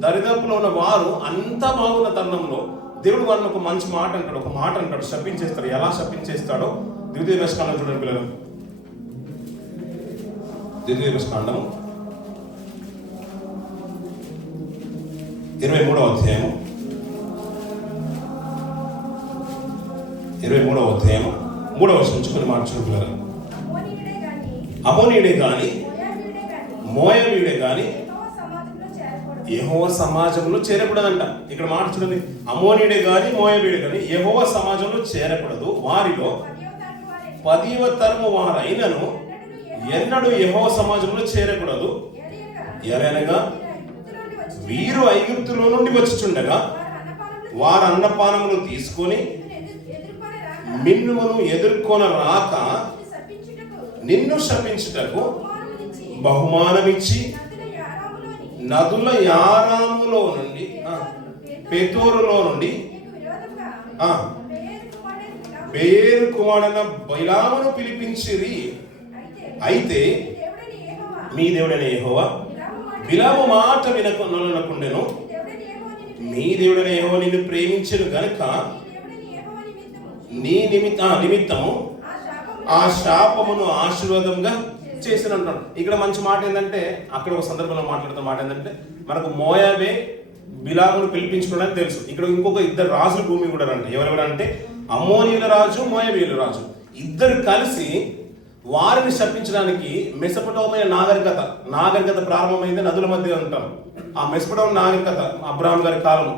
దరిదాపులో ఉన్న వారు అంతా బాగున్న తరుణంలో దేవుడు వారిని ఒక మంచి మాట అంటాడు, శపించేస్తాడు. ఎలా శపించేస్తాడో ద్వితీయోపదేశకాండం చూడండి పిల్లలు. ద్వితీయోపదేశకాండం 23వ అధ్యాయము 3వ వచనం నుంచి కొన్ని మాట చూడండి పిల్లలు. అమోనీయుడే గాని మోయాబీయుడే గాని యెహోవా సమాజంలో చేరకూడదంట. ఇక్కడ మాట చూడండి, అమోనీయుడే గాని మోయాబీయుడే గాని యెహోవా సమాజంలో చేరకూడదు. వారిలో 10వ తరము వారైనను ఎన్నడూ యెహోవా సమాజంలో చేరకూడదు. ఎలాగనగా వీరు ఐగుప్తులో నుండి వచ్చుచుండగా వారు అన్నపానములు తీసుకొని మిన్నుమును ఎదుర్కొన రాక నిన్ను శపించుటకు బహుమానమిచ్చి నదుల యారాములో నుండి, పెతోరులో నుండి బేరు కుమారుడైన బిలామును పిలిపించిరి. అయితే మీ దేవుడైన యెహోవా బిలాము మాట వినకుండెను. నీ దేవుడైన యెహోవా నిన్ను ప్రేమించెను గనుక నీ నిమిత్తము ఆ శాపమును ఆశీర్వాదంగా చేసిన అంటాడు. ఇక్కడ మంచి మాట ఏంటంటే, అక్కడ ఒక సందర్భంలో మాట్లాడుతున్న మాట ఏంటంటే, మనకు మోయాబే బిలామును పిలిపించుకోవడానికి తెలుసు. ఇక్కడ ఇంకొక 2 రాజుల భూమి కూడా అంట. ఎవరెవరంటే అమ్మోనీయుల రాజు, మోయాబీయుల రాజు, ఇద్దరు కలిసి వారిని శపించడానికి మెసొపొటేమియా నాగరికత ప్రారంభమైంది నదుల మధ్య అంటారు. ఆ మెసొపొటేమియా నాగరికత అబ్రహాం గారి కాలం,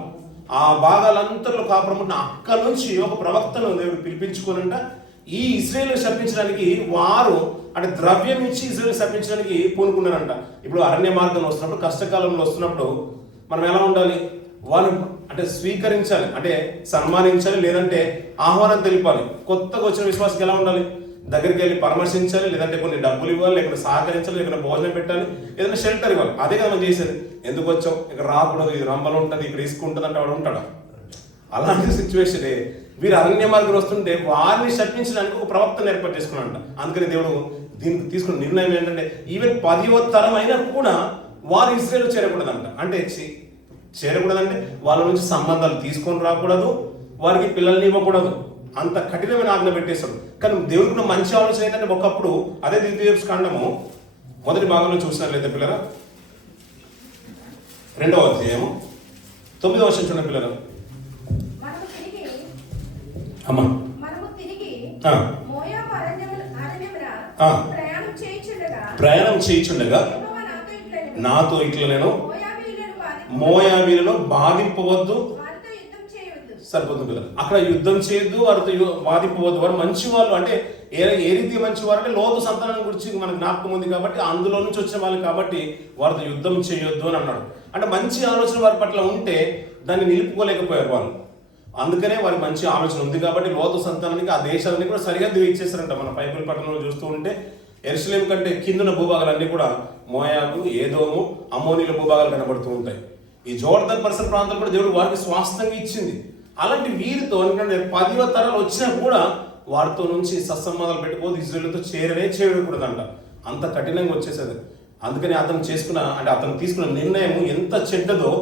ఆ భాగాలంతలో కాపురం ఉన్న అక్కడి నుంచి ఒక ప్రవక్తను దేవుడు పిలిపించుకోనంట ఈ ఇశ్రాయేలు శపించడానికి. వారు అంటే ద్రవ్యం ఇచ్చి ఇశ్రాయేలు శపించడానికి పూనుకున్నారంట. ఇప్పుడు అరణ్య మార్గంలో వస్తున్నప్పుడు, కష్టకాలంలో వస్తున్నప్పుడు మనం ఎలా ఉండాలి? వాళ్ళు అంటే స్వీకరించాలి, అంటే సన్మానించాలి, లేదంటే ఆహ్వానం తెలిపాలి. కొత్తగా వచ్చిన విశ్వాసకి ఎలా ఉండాలి? దగ్గరికి వెళ్ళి పరామర్శించాలి, లేదంటే కొన్ని డబ్బులు ఇవ్వాలి, లేకపోతే సహకరించాలి, లేకపోతే భోజనం పెట్టాలి, ఏదైనా షెల్టర్ ఇవ్వాలి. అదే కదా మనం చేసేది. ఎందుకు వచ్చావు, ఇక్కడ రాకూడదు, ఇది రంబలు ఉంటుంది, ఇక్కడ ఇసుకుంటుంది అంటే వాడు ఉంటాడు. అలాంటి సిచ్యువేషనే వీరు అరణ్య మార్గం వస్తుంటే వారిని శపించడానికి ఒక ప్రవక్తను ఏర్పాటు చేసుకున్నాడంట. అందుకని దేవుడు దీనికి తీసుకున్న నిర్ణయం ఏంటంటే ఈవెన్ 10వ తరం అయినా కూడా వారు ఇజ్రాయేల్ చేరకూడదంట. అంటే చేరకూడదంటే వాళ్ళ నుంచి సంబంధాలు తీసుకొని రాకూడదు, వారికి పిల్లల్ని ఇవ్వకూడదు, అంత కఠినమైన ఆజ్ఞ పెట్టేశాడు. కానీ దేవుడికి మంచి ఆలోచన ఏంటంటే ఒకప్పుడు అదే ద్వితీయోపదేశకాండము 1వ భాగంలో చూసినట్లయితే పిల్లరా 2వ అధ్యాయము 9వ వచనం చూడండి పిల్లరా. అమ్మా మనము తిరిగి ఆ. మోయాబు అరణ్యమున ఆ. ప్రయాణం చేయుచుండగా యెహోవా నాతో నాతో ఇట్లా నేను మోయాబీయులను మోయాబీలను బాధింపవద్దు. వారితో యుద్ధం చేయవద్దు. సరిపోతుంది పిల్లలు. అక్కడ యుద్ధం చేయొద్దు, వారితో బాధింపవద్దు. వారు మంచి వాళ్ళు అంటే ఏ రీతి మంచి వారు అంటే లోతు సంతానం గురించి మనకు జ్ఞాపకం ఉంది కాబట్టి అందులో నుంచి వచ్చిన వాళ్ళు కాబట్టి వారితో యుద్ధం చేయొద్దు అని అన్నాడు. అంటే మంచి ఆలోచన వారి పట్ల ఉంటే దాన్ని నిలుపుకోలేకపోయారు వాళ్ళు. అందుకనే వారికి మంచి ఆలోచన ఉంది కాబట్టి లోతు సంతానానికి ఆ దేశాలన్నీ కూడా సరిగా ఇచ్చేస్తారంట. మన బైబిల్ పట్టణంలో చూస్తూ ఉంటే యెరూషలేము కంటే కిందున్న భూభాగాలన్నీ కూడా మోయాబు, ఏదోము, అమ్మోనీల భూభాగాలు కనబడుతూ ఉంటాయి. ఈ జోర్దాన్ పరిసర ప్రాంతాలు కూడా దేవుడు వారికి స్వాస్థంగా ఇచ్చింది. అలాంటి వీరితో ఎందుకంటే 10వ తరాలు వచ్చినా కూడా వారితో నుంచి సత్సంబంధాలు పెట్టుకోదు, ఇజ్రాయేలుతో చేయకూడదంట. అంత కఠినంగా వచ్చేసేది. అందుకని అతను తీసుకున్న నిర్ణయం ఎంత చెడ్డదో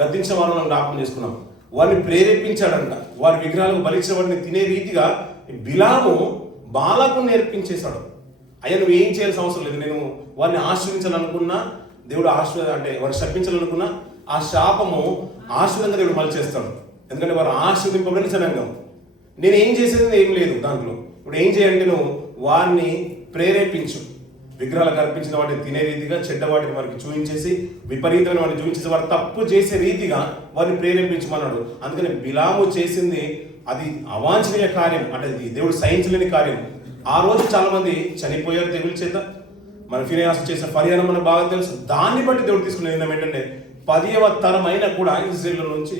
గద్దించిన వారు మనం జ్ఞాపకం చేసుకున్నాం. వారిని ప్రేరేపించాడంట. వారి విగ్రహాలకు బలిచ్చిన వాటిని తినే రీతిగా బిలాము బాలాకు నేర్పించేశాడు. అయ్యా నువ్వు ఏం చేయాల్సిన అవసరం లేదు, నేను వారిని ఆశ్రయించాలనుకున్నా దేవుడు వారిని శపించాలనుకున్నా ఆ శాపము ఆశీర్వాదంగా దేవుడు మళ్ళీ చేస్తాడు. ఎందుకంటే వారు ఆశీర్వదింపబడిన జనాంగం. నేను ఏం చేసేది ఏం లేదు దాంట్లో. ఇప్పుడు ఏం చేయాలంటే నువ్వు వారిని ప్రేరేపించు, విగ్రహాలకు అర్పించిన వాటిని తినే రీతిగా చెడ్డ వాటిని వారికి చూపించేసి విపరీతమైన వాటిని చూపించేసి వారు తప్పు చేసే రీతిగా వారిని ప్రేరేపించమన్నాడు. అందుకని బిలాము చేసింది అది అవాంఛనీయ కార్యం, అంటే దేవుడు సహించలేని కార్యం. ఆ రోజు చాలా మంది చనిపోయారు తెగుల చేత. మన ఫినెహాసు చేసిన పరిహారం మనకు బాగా తెలుసు. దాన్ని బట్టి దేవుడు తీసుకున్న నిర్ణయం ఏంటంటే 10వ తరం అయినా కూడా ఇజ్రాయేల్ నుంచి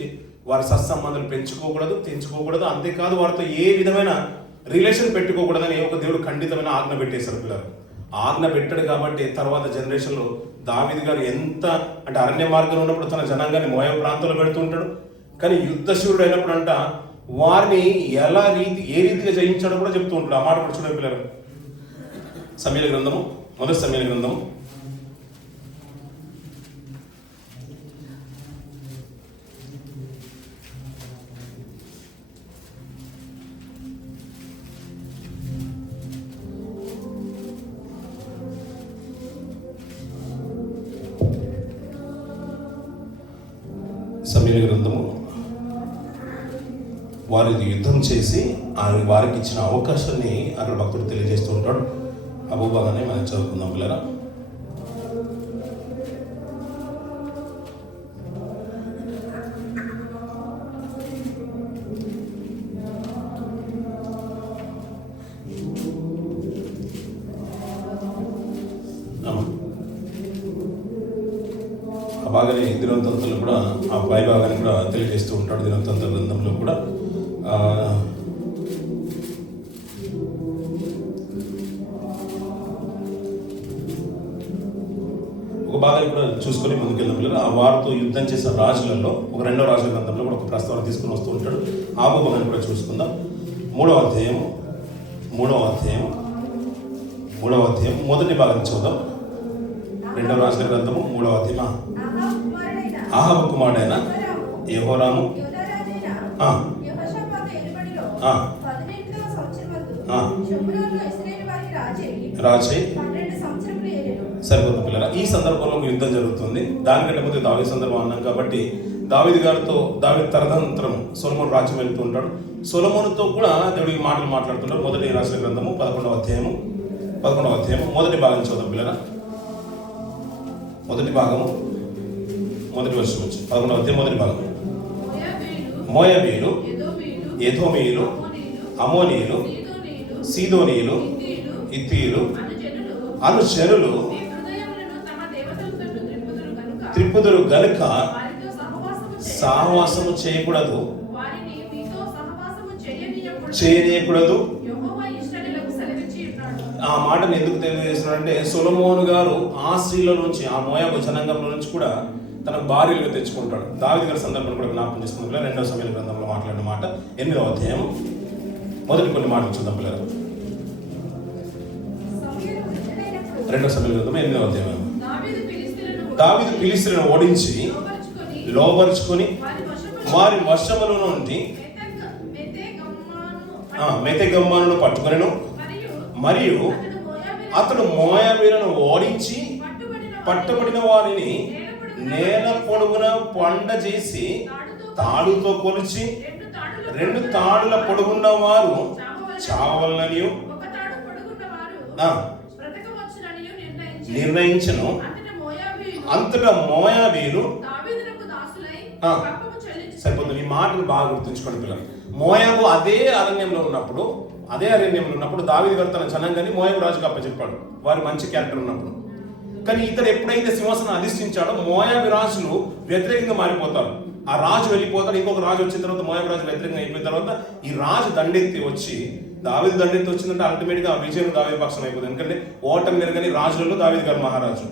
వారి సత్సంబంధాలు పెంచుకోకూడదు, తెంచుకోకూడదు. అంతేకాదు వారితో ఏ విధమైన రిలేషన్ పెట్టుకోకూడదని ఒక దేవుడు ఖండితమైన ఆజ్ఞ పెట్టేశారు పిల్లలు. ఆజ్ఞ పెట్టాడు కాబట్టి తర్వాత జనరేషన్లో దావీదు గారు ఎంత అంటే అరణ్య మార్గంలో ఉన్నప్పుడు తన జనాంగాన్ని మోయాబు ప్రాంతంలో పెడుతూ ఉంటాడు. కానీ యుద్ధశూరుడు అయినప్పుడు అంట వారిని ఏ రీతిగా జయించాడో కూడా చెప్తూ ఉంటాడు. ఆ మాట కూడా చూడండి పిల్లలు. సమూయేలు గ్రంథము, 1వ సమూయేలు గ్రంథము 1వ గ్రంథము వారి యుద్ధం చేసి వారికి ఇచ్చిన అవకాశాన్ని అక్కడ భక్తుడు తెలియజేస్తూ ఉంటాడు. ఆ భూభాగాన్ని మనం చదువుకుందాం పిల్లరా. ఆ భాగాన్ని దినవృత్తాంతంలో కూడా ఆ పై భాగాన్ని కూడా తెలియజేస్తూ ఉంటాడు. దినవృత్తాంత గ్రంథంలో కూడా ఒక భాగాన్ని కూడా చూసుకొని ముందుకెళ్దాం పిల్లలు. ఆ వారితో యుద్ధం చేసిన రాజులలో ఒక 2వ రాజుల గ్రంథంలో కూడా ఒక ప్రస్తావన తీసుకుని వస్తూ ఉంటాడు. ఆ భాగాన్ని కూడా చూసుకుందాం. 3వ అధ్యాయం మొదటి భాగాన్ని చూద్దాం. 2వ రాజుల గ్రంథము 3వ అధ్యాయం. అహాబు కుమారుడైన యెహోరాము రాజై సరిపోతుంది పిల్లరా. ఈ సందర్భంలో యుద్ధం జరుగుతుంది. దానికంటే ముందు దావీదు సందర్భం అన్నాం కాబట్టి దావీదు తరతంత్రం సొలొమోను రాజ్యం వెళ్తూ ఉంటాడు. సొలొమోనుతో కూడా దేవుడికి మాటలు మాట్లాడుతుంటాడు. 1వ రాజుల గ్రంథము 11వ అధ్యాయము మొదటి భాగం చూద్దాం పిల్లరా. మొదటి భాగము మొదటి వర్షం నుంచి 11వ అధ్యాయం మొదటి భాగం. మోయాబీయులు, ఎదోమీయులు, అమోనీయులు, సీదోనీయులు, హిత్తీయులు అను జనులు త్రిప్పుదురు గనుక సహవాసము చేయకూడదు. ఆ మాటను ఎందుకు తెలియజేస్తున్నాడంటే సొలొమోను గారు ఆ స్త్రీల నుంచి, ఆ మోయాబు జనాంగంలో నుంచి కూడా తన భార్యలుగా తెచ్చుకుంటాడు. దావీదు గారి సందర్భం కూడా జ్ఞాపకం చేసుకున్న 2వ సమూయేలు గ్రంథంలో మాట్లాడిన మాట 8వ అధ్యాయం మొదటి కొన్ని మాటలు చూద్దాం పిల్లలు. 2 సమూయేలు గ్రంథం 8వ అధ్యాయం. దావీదు ఫిలిష్తీయులను ఓడించి లోబరుచుకొని వారి వశములో నుండి మెతెగమ్మాను పట్టుకొనెను. మరియు అతడు మోయాబీలను ఓడించి పట్టుబడిన వారిని నేల పొడుగున పండ చేసి తాడుతో కొలిచి 2 తాడుల పొడుగున్న వారు చావలననియు నిర్ణయించను. అంతటా మోయాబీలు సరిపోతుంది. ఈ మాటను బాగా గుర్తుంచుకోండి పిల్లలు. మోయాబు అదే అరణ్యంలో ఉన్నప్పుడు దావీదు గారు తన జనాంగాన్ని మోయాబు రాజుకు అప్పచెప్పాడు, వారి మంచి క్యారెక్టర్ ఉన్నప్పుడు. కానీ ఇతడు ఎప్పుడైతే సింహాసనం అధిష్ఠించాడో మోయాబు రాజులు వ్యతిరేకంగా మారిపోతారు. ఆ రాజు వెళ్ళిపోతాడు, ఇంకొక రాజు వచ్చిన తర్వాత మోయాబు రాజు వ్యతిరేకంగా అయిపోయిన తర్వాత ఈ రాజు దండెత్తి వచ్చి, దావీదు దండెత్తి వచ్చిందంటే అల్టిమేట్ గా విజయం దావీదు పక్షం అయిపోతుంది. ఎందుకంటే ఓటమి మెరుగని రాజులలో దావీదు గారు మహారాజు.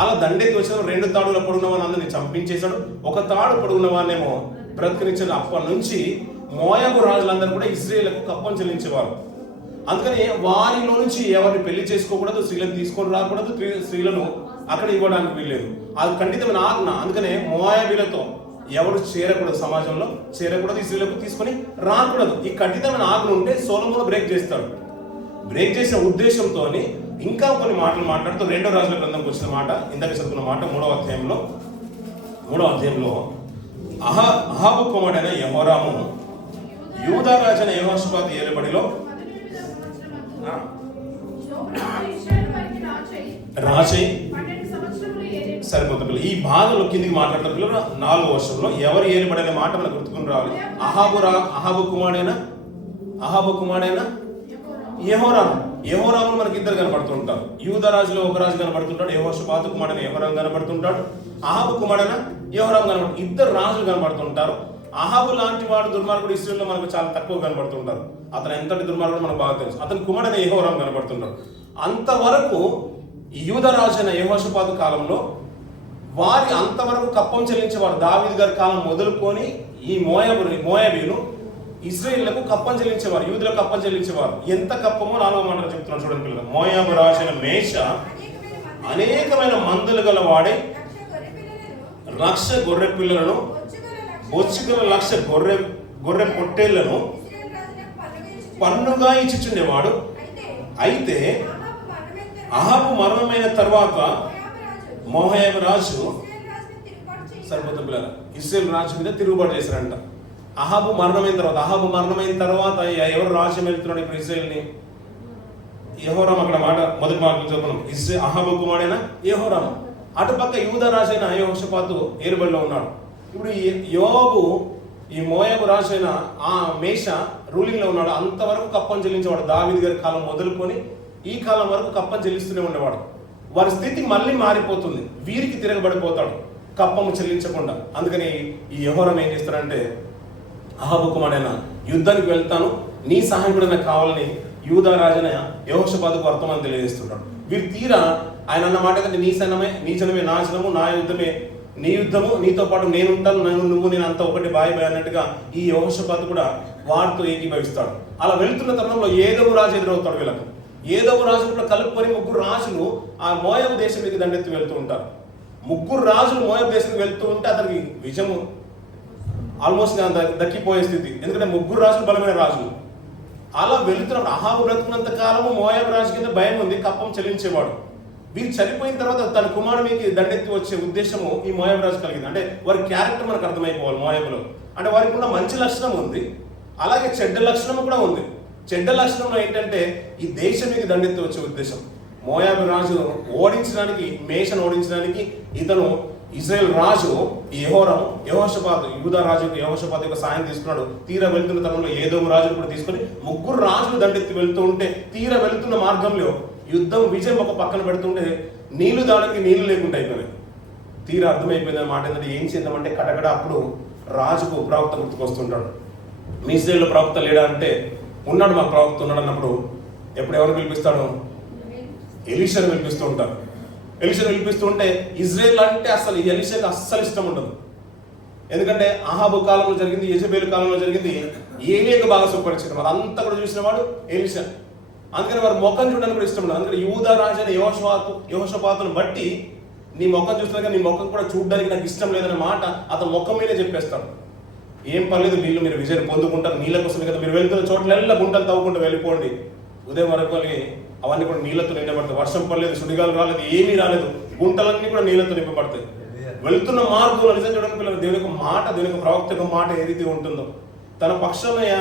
అలా దండెత్తి వచ్చిన 2 తాడుల పొడుగున్న వారిని అందరినీ చంపించేశాడు, 1 తాడు పొడుగున్న వారినేమో బ్రతికినిచ్చాడు. అప్పటి నుంచి మోయాబు రాజులందరూ కూడా ఇశ్రాయేలుకు కప్పం చెల్లించేవారు. అందుకని వారిలో నుంచి ఎవరిని పెళ్లి చేసుకోకూడదు, స్త్రీలను తీసుకొని రాకూడదు, స్త్రీలను అక్కడ ఇవ్వడానికి వీల్లేదు. అది ఖండితమైన ఆజ్ఞ. అందుకనే మోయాబీలతో ఎవరు చేరకూడదు, సమాజంలో చేరకూడదు, ఈ స్త్రీలకు తీసుకొని రాకూడదు. ఈ ఖండితమైన ఆజ్ఞ ఉంటే సొలొమోను బ్రేక్ చేస్తాడు. బ్రేక్ చేసిన ఉద్దేశంతో ఇంకా కొన్ని మాటలు మాట్లాడుతూ 2వ రాజుల గ్రంథంకి వచ్చిన మాట, ఇందాక చదువుకున్న మాట 3వ అధ్యాయంలో అహాబు కుమారుడైన యెహోరాము యూదా రాజైన యెహోషాపాతు ఏలుబడిలో రాజై సరిపోతుంది. ఈ భాగంలో కిందికి మాట్లాడతారు పిల్లలు. 4వ వర్షంలో ఎవరు ఏలుబడిన మాట మనకు గుర్తుకుని రావాలి. అహాబు కుమారుడైన యెహోరాము మనకి 2 కనబడుతుంటారు. యూదా రాజులో ఒక రాజు కనబడుతుంటాడు, యెహోషాపాతు కుమారుడైన యెహోరాము కనబడుతుంటాడు, అహాబు కుమారుడైన యెహోరాము కనబడు. 2 రాజులు కనబడుతుంటారు. అహాబు లాంటి వాడు దుర్మార్గుడు ఇశ్రాయేలులో మనకు చాలా తక్కువ కనబడుతుంటారు. అతను ఎంతటి దుర్మార్గుడు మనకు బాగా తెలుసు. అతని కుమారుడైన యెహోరాము కనబడుతుంటాడు. అంతవరకు ఈ యూదా రాజు అయిన యెహోషాపాతు కాలంలో వారి అంతవరకు కప్పం చెల్లించేవారు. దావీదు గారి కాలం మొదలుకొని ఈ మోయాబీలు ఇశ్రాయేలులకు కప్పం చెల్లించేవారు, యూదులకు కప్పం చెల్లించేవారు. ఎంత కప్పమో 4వ మాటలు చెప్తున్నాను చూడండి పిల్లలు. మోయాబు రాజు అయిన మేష అనేకమైన మందలు గల వాడే 1,00,000 గొర్రె పిల్లలను, బొచ్చుగల 1,00,000 గొర్రె పొట్టేళ్లను పన్నుగా ఇచ్చుచుండేవాడు. అయితే అహాబు మరణమైన తర్వాత మోయాబు రాజు సరిపోతుంది పిల్లలు ఇశ్రాయేలు రాజు మీద తిరుగుబాటు చేశారంట. అహాబు మరణమైన తర్వాత ఎవరు రాజ్యం వెళ్తున్నాడు ఇప్పుడు ఇశ్రాయేల్ని? యెహోరాము. అక్కడ మాట మొదటి మాటలు చెప్పుకున్నాం. అహాబు కుమారుడైన యెహోరాము. అటుపక్క యూదా రాజైన యెహోషాపాతు ఏలుబడిలో ఉన్నాడు. ఇప్పుడు యోబు ఈ మోయాబు రాజు అయిన ఆ మేష రూలింగ్ లో ఉన్నాడు. అంతవరకు కప్పం చెల్లించేవాడు. దావీదు గారి కాలం మొదలుకొని ఈ కాలం వరకు కప్పం చెల్లిస్తూనే ఉండేవాడు. వారి స్థితి మళ్ళీ మారిపోతుంది, వీరికి తిరగబడిపోతాడు కప్పము చెల్లించకుండా. అందుకని ఈ యెహోరాము ఏం చేస్తాడంటే, అహాబు కుమారుడైన యుద్ధానికి వెళ్తాను, నీ సహాయం కూడా నాకు కావాలని యూదా రాజైన యెహోషాపాతుకు వర్తమానం తెలియజేస్తుంటాడు. వీరు తీరా ఆయన అన్న మాట ఏంటంటే, నీ జనమే నా జనము, నా యుద్ధమే నీ యుద్ధము, నీతో పాటు నేను ఉంటాను, నువ్వు నేను అంతా ఒకటి బాయ్ అన్నట్టుగా ఈ యెహోషాపాతు కూడా వారితో ఏకీభవిస్తాడు. అలా వెళ్తున్న తరుణంలో ఏదవ రాజు ఎదురవుతాడు. వీళ్ళకు ఏదవ రాజు కూడా కలుపుకొని 3 రాజులు ఆ మోయాబు దేశం మీద దండెత్తి వెళ్తూ ఉంటారు. 3 రాజులు మోయాబు దేశానికి వెళ్తూ ఉంటే అతనికి విజయము ఆల్మోస్ట్ దక్కిపోయే స్థితి. ఎందుకంటే 3 రాజులు బలమైన రాజులు. అలా వెళుతున్నప్పుడు అహాబు బ్రతుకున్నంత కాలము మోయాబు రాజు కింద భయం ఉంది, కప్పం చెల్లించేవాడు. వీరు చనిపోయిన తర్వాత తన కుమారునికి దండెత్తి వచ్చే ఉద్దేశము ఈ మోయాబు రాజు కలిగింది. అంటే వారి క్యారెక్టర్ మనకు అర్థమైపోవాలి. మోయాబులో అంటే వారికి ఉన్న మంచి లక్షణం ఉంది, అలాగే చెడ్డ లక్షణం కూడా ఉంది. చెడ్డ లక్షణంలో ఏంటంటే ఈ దేశానికి దండెత్తి వచ్చే ఉద్దేశం. మోయాబు రాజు ఓడించడానికి, మేషను ఓడించడానికి ఇతను ఇశ్రాయేల్ రాజు యెహోషాపాతు యూదా రాజు యెహోషాపాతు యొక్క సాయం తీసుకున్నాడు. తీరా వెళ్తున్న తరుణంలో ఏదోము రాజును కూడా తీసుకొని 3 రాజులు దండెత్తి వెళ్తూ ఉంటే తీరా వెళ్తున్న మార్గంలో యుద్ధం విజయం ఒక పక్కన పెడుతుంటే నీళ్లు దానికి నీళ్లు లేకుండా అయిపోయినాయి. తీరా అర్థమైపోయింది అన్నమాట. ఏంటంటే ఏం చేద్దామంటే కటకడ అప్పుడు రాజుకు ప్రవక్త గుర్తుకొస్తుంటాడు. మీ ఇశ్రాయేలులో ప్రవక్త లేడా అంటే ఉన్నాడు, మా ప్రవక్త ఉన్నాడు అన్నప్పుడు ఎప్పుడు ఎవరు పిలిపిస్తాడు? ఎలీషాను పిలిపిస్తూ ఉంటారు. ఎలీషాను పిలిపిస్తూ ఉంటే ఇజ్రాయేల్ అంటే అసలు ఎలీషాకి అస్సలు ఇష్టం ఉండదు. ఎందుకంటే అహాబు కాలంలో జరిగింది, యెజబేలు కాలంలో జరిగింది, ఏలియాకు బాగా సుపరిచితం. అదంతా కూడా చూసిన వాడు ఎలీషా. అందుకని వారి ముఖం చూడడానికి కూడా ఇష్టం ఉండదు. అందుకని యూదా రాజు అయిన యెహోషాపాతును బట్టి నీ ముఖం చూస్తున్నా నీ ముఖం కూడా చూడడానికి నాకు ఇష్టం లేదనే మాట అతను ముఖం మీదే చెప్పేస్తాడు. ఏం పర్లేదు, మీరు విజయం పొందుకుంటారు, నీళ్ళ కోసమే కదా మీరు వెళ్తున్న చోట్ల గుంటలు తవ్వుకుంటూ వెళ్ళిపోండి. ఉదయం వరకు అవన్నీ కూడా నీళ్ళతో నిండబడతాయి. వర్షం పడలేదు, సుడిగాలు రాలేదు, ఏమీ రాలేదు, గుంటలన్నీ కూడా నీళ్ళతో నింపబడతాయి. వెళ్తున్న మార్గంలో నిజం చూడడం పిల్లలు దేవుని యొక్క మాట, దేవుని యొక్క ప్రవక్త యొక్క మాట ఏ రీతి ఉంటుందో, తన పక్షమయ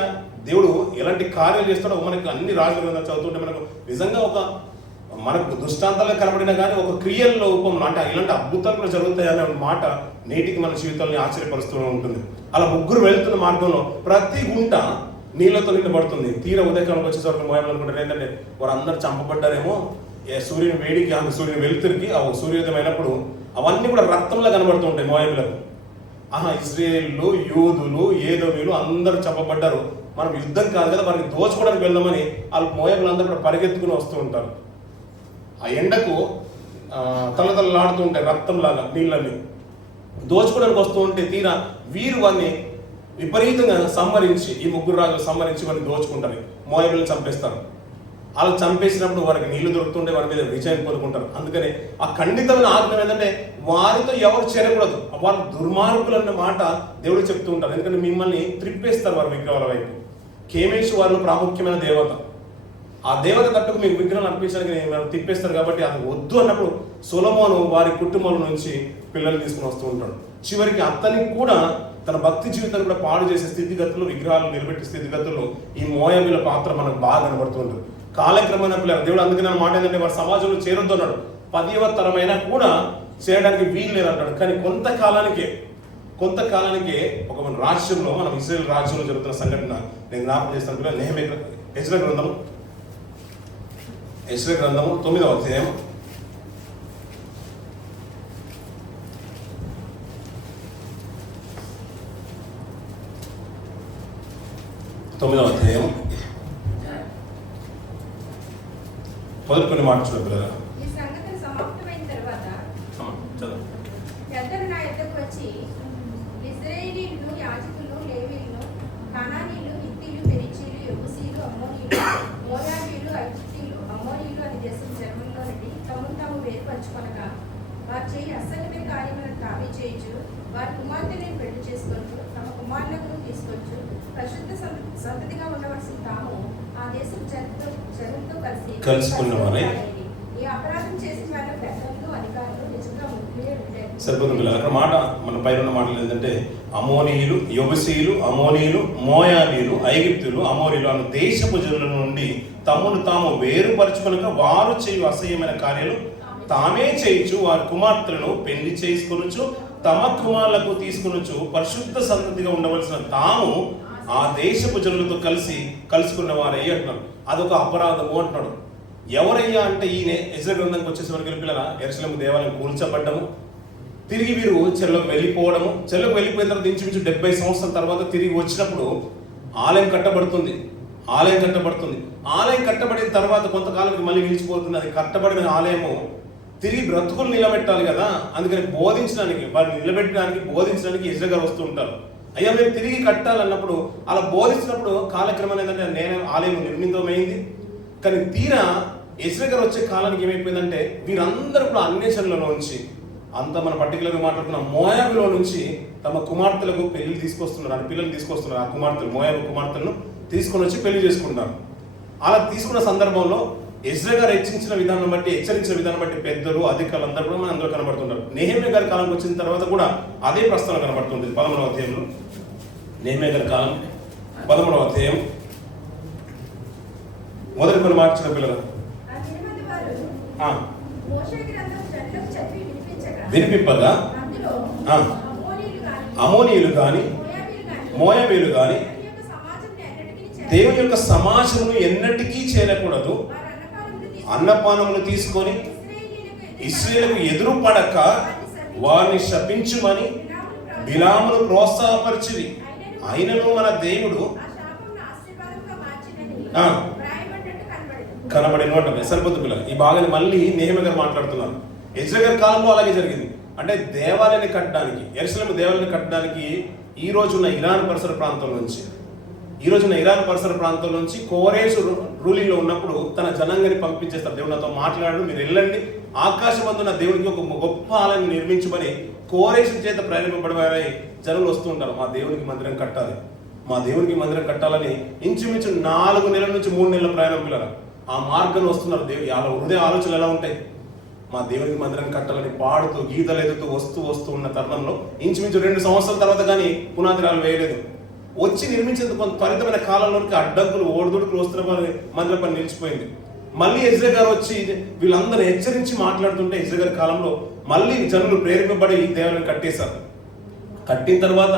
దేవుడు ఎలాంటి కార్యాలు చేస్తాడో మనకి అన్ని రాజుల గ్రంథాలు చదువుతుంటే మనకు నిజంగా మనకు దృష్టాంతాలు కనబడినా కానీ ఒక క్రియల్లో రూపంలో అంటే ఇలాంటి అద్భుతాలు కూడా జరుగుతాయి అనే మాట నేటికి మన జీవితాన్ని ఆశ్చర్యపరుస్తూ ఉంటుంది. అలా ముగ్గురు వెళ్తున్న మార్గంలో ప్రతి గుంట నీళ్ళతో నిండబడుతుంది. తీర ఉదయకాలంలో వచ్చేసరికి మోయాబులు అనుకుంటారు ఏంటంటే వారందరూ చంపబడ్డారేమో, సూర్యుని వేడికి సూర్యుని వెలుతురికి ఆ సూర్యోదయం అయినప్పుడు అవన్నీ కూడా రక్తంలా కనబడుతూ ఉంటాయి మోయాబులకు. ఇశ్రాయేలు, యూదులు, ఏదోమీలు అందరూ చంపబడ్డారు, మనం యుద్ధం కాదు కదా వారిని దోచుకోవడానికి వెళ్దామని వాళ్ళు మోయాబులు అందరూ కూడా పరిగెత్తుకుని వస్తూ ఉంటారు. ఆ ఎండకు తలతలలాడుతూ ఉంటాయి రక్తంలాగా నీళ్ళని దోచుకోవడానికి వస్తూ ఉంటే తీరా వీరు వారిని విపరీతంగా సంహరించి, ఈ ముగ్గురు రాజులు సంహరించి వారిని దోచుకుంటారు, మోయాబులను చంపేస్తారు. అలా చంపేసినప్పుడు వారికి నీళ్లు దొరుకుతుంటే వారి మీద విజయం పొందుకుంటారు. అందుకని ఆ ఖండితమైన ఆజ్ఞ ఏంటంటే వారితో ఎవరు చేరకూడదు, వాళ్ళు దుర్మార్గులు అన్న మాట దేవుడు చెప్తూ ఉంటారు. ఎందుకంటే మిమ్మల్ని త్రిప్పేస్తారు వారి విగ్రహాల వైపు. కేమేషు వారిలో ప్రాముఖ్యమైన దేవత, ఆ దేవత తట్టుకు మీకు విగ్రహాలు అర్పించడానికి తిప్పేస్తారు. కాబట్టి అది వద్దు అన్నప్పుడు సొలొమోను వారి కుటుంబాల నుంచి పిల్లలు తీసుకుని వస్తూ ఉంటాడు. చివరికి అతనికి కూడా తన భక్తి జీవితాన్ని కూడా పాడు చేసే స్థితిగతులు, విగ్రహాలు నిలబెట్టే స్థితిగతుల్లో ఈ మోయాబీల పాత్ర మనకు బాగా కనబడుతుంటుంది. కాలక్రమేణా పిల్లలు దేవుడు అందుకని మాట ఏంటంటే వారి సమాజంలో చేరొద్దు అన్నాడు. 10వ తరమైనా కూడా చేయడానికి వీలు లేదంటాడు. కానీ కొంతకాలానికే ఒక మన రాజ్యంలో, మనం ఇశ్రాయేల్ రాజ్యంలో జరుగుతున్న సంఘటన నేను జ్ఞాపకం చేస్తాను పిల్లలు. నెహెమ్యా ఎజ్రా గ్రంథము 9వ అధ్యాయం 9వ అధ్యాయం మొదటి కొన్ని మాట చూడండి పిల్లలు. ఈ సంగతి సమాప్తమైన తర్వాత పెద్దలు నా యొద్దకు వచ్చి ఇశ్రాయేలీయులు, యాజకులు, లేవీయులు, కనానీయులు, హిత్తీయులు, పెరిజీయులు, యెబూసీయులు, అమ్మోనీయులు, మోయాబీయులు, ఐగుప్తీయులు, అమ్మోనీయులు అని దేశం జన్మంలో నుండి తమను తాము వేరుపరచుకొనగా వారు చేయి అసహ్యమైన కార్యములను తావి చేయొచ్చు, వారి కుమార్తెలను పెళ్లి చేసుకోవచ్చు, తమ కుమారులను తీసుకోవచ్చు, పరిశుద్ధ సంతతిగా ఉండవలసిన తాము ఆ దేశం జనంతో కలుసుకున్నవారే ఈ అపరాధం చేసిన వారి పెద్దలు, అధికారులు నిజంగా సరిపోతుంది. అక్కడ మాట మన పైన ఉన్న మాటలు ఏంటంటే అమోనీయులు, యెబూసీయులు, అమోనీయులు, మోయాబీయులు, ఐగుప్తులు, అమోరీలు అను దేశపు జనుల నుండి తమను తాము వేరుపరచుకొనక వారు చేయు అసహ్యమైన కార్యాలు తామే చేయొచ్చు, వారి కుమార్తెలను పెళ్లి చేసుకొనొచ్చు, తమ కుమారులకు తీసుకొనొచ్చు, పరిశుద్ధ సంతతిగా ఉండవలసిన తాము ఆ దేశపు జనులతో కలుసుకున్న వారయ్య అంటున్నాడు. అదొక అపరాధము అంటున్నాడు. ఎవరయ్యా అంటే ఈయన ఎజ్రా గ్రంథానికి వచ్చేసి వరకు పిల్లల యెరూషలేము దేవాలయం కూల్చబడ్డము, తిరిగి వీరు చెరలోకి వెళ్ళిపోవడము, చెరలోకి వెళ్ళిపోయిన తర్వాత ఇంచుమించు 70 సంవత్సరాల తర్వాత తిరిగి వచ్చినప్పుడు ఆలయం కట్టబడుతుంది. ఆలయం కట్టబడిన తర్వాత కొంతకాలానికి మళ్ళీ నిలిచిపోతుంది. అది కట్టబడిన ఆలయము తిరిగి బ్రతుకులు నిలబెట్టాలి కదా, అందుకని బోధించడానికి, వారిని నిలబెట్టడానికి, బోధించడానికి ఎజ్రా గారు వస్తూ ఉంటారు. అయ్యా మేము తిరిగి కట్టాలన్నప్పుడు అలా బోధించినప్పుడు కాలక్రమం ఏంటంటే నేను ఆలయం నిర్మితమైంది. కానీ తీరా ఎజ్రా గారు వచ్చే కాలానికి ఏమైపోయిందంటే వీరందరూ కూడా అన్వేషణలో నుంచి అంత మన పర్టికులర్గా మాట్లాడుతున్న మోయాబులో నుంచి తమ కుమార్తెలకు పెళ్లి తీసుకొస్తున్నారు, ఆ పిల్లలు తీసుకొస్తున్నారు. ఆ కుమార్తెలు మోయాబు కుమార్తెలను తీసుకొని వచ్చి పెళ్లి చేసుకుంటున్నారు. అలా తీసుకున్న సందర్భంలో ఎజ్రా గారు హెచ్చరించిన విధానం బట్టి, హెచ్చరించిన విధానం బట్టి పెద్దలు, అధికారులు అందరూ కూడా అందులో కనబడుతున్నారు. నెహెమ్యా గారి కాలంకి వచ్చిన తర్వాత కూడా అదే ప్రస్తావన కనబడుతుంది. 13వ అధ్యాయంలో నెహెమ్యా గారి కాలం 13వ అధ్యాయం మొదటి కొన్ని మార్చిన పిల్లలు వినిపింపగా అమోనీయులు కానీ మోయాబీయులు కానీ దేవుని యొక్క సమాజమును ఎన్నటికీ చేరకూడదు, అన్నపానమును తీసుకొని ఇశ్రాయేలుకు ఎదురు పడక వారిని శపించుమని బిలామును ప్రోత్సాహపరిచిరి. అయినను మన దేవుడు కనబడిన సరిపోతు పిల్లలు. ఈ భాగాన్ని మళ్ళీ నెహెమ్యా గారు మాట్లాడుతున్నారు. ఎజ్రా గారి కాలంలో అలాగే జరిగింది. అంటే దేవాలయాన్ని కట్టడానికి, యెరూషలేము దేవాలయాన్ని కట్టడానికి ఈ రోజున్న ఇరాన్ పరిసర ప్రాంతం నుంచి ఈ రోజున ఇరాన్ పరిసర ప్రాంతం నుంచి కోరేషు రూలింగ్ లో ఉన్నప్పుడు తన జనాంగాన్ని పంపించేస్తారు. దేవుడు నాతో మాట్లాడు, మీరు వెళ్ళండి, ఆకాశమందున దేవునికి ఒక గొప్ప ఆలయాన్ని నిర్మించమని కోరేషు చేత ప్రేరేపింపబడి జనులు వస్తూ ఉంటారు. మా దేవునికి మందిరం కట్టాలి, మా దేవునికి మందిరం కట్టాలని ఇంచుమించు 4 నెలల నుంచి 3 నెలల ప్రయాణం పిల్లలు ఆ మార్గంలో వస్తున్నారు. హృదయ ఆలోచనలు ఎలా ఉంటాయి? మా దేవునికి మందిరం కట్టాలని పాడుతూ గీతలు ఎదుగుతూ వస్తూ ఉన్న తరుణంలో ఇంచుమించు 2 సంవత్సరాల తర్వాత కానీ పునాదిరాలు వేయలేదు. వచ్చి నిర్మించేందుకు కొంత త్వరితమైన కాలంలోనికి అడ్డంకులు ఓడిదుడుకులు వస్తున్న మందిరం పని నిలిచిపోయింది. మళ్ళీ ఎజ్రా గారు వచ్చి వీళ్ళందరూ హెచ్చరించి మాట్లాడుతుంటే ఎజ్రా గారి కాలంలో మళ్ళీ జనులు ప్రేరేపబడి ఈ దేవాలయాన్ని కట్టేశారు. కట్టిన తర్వాత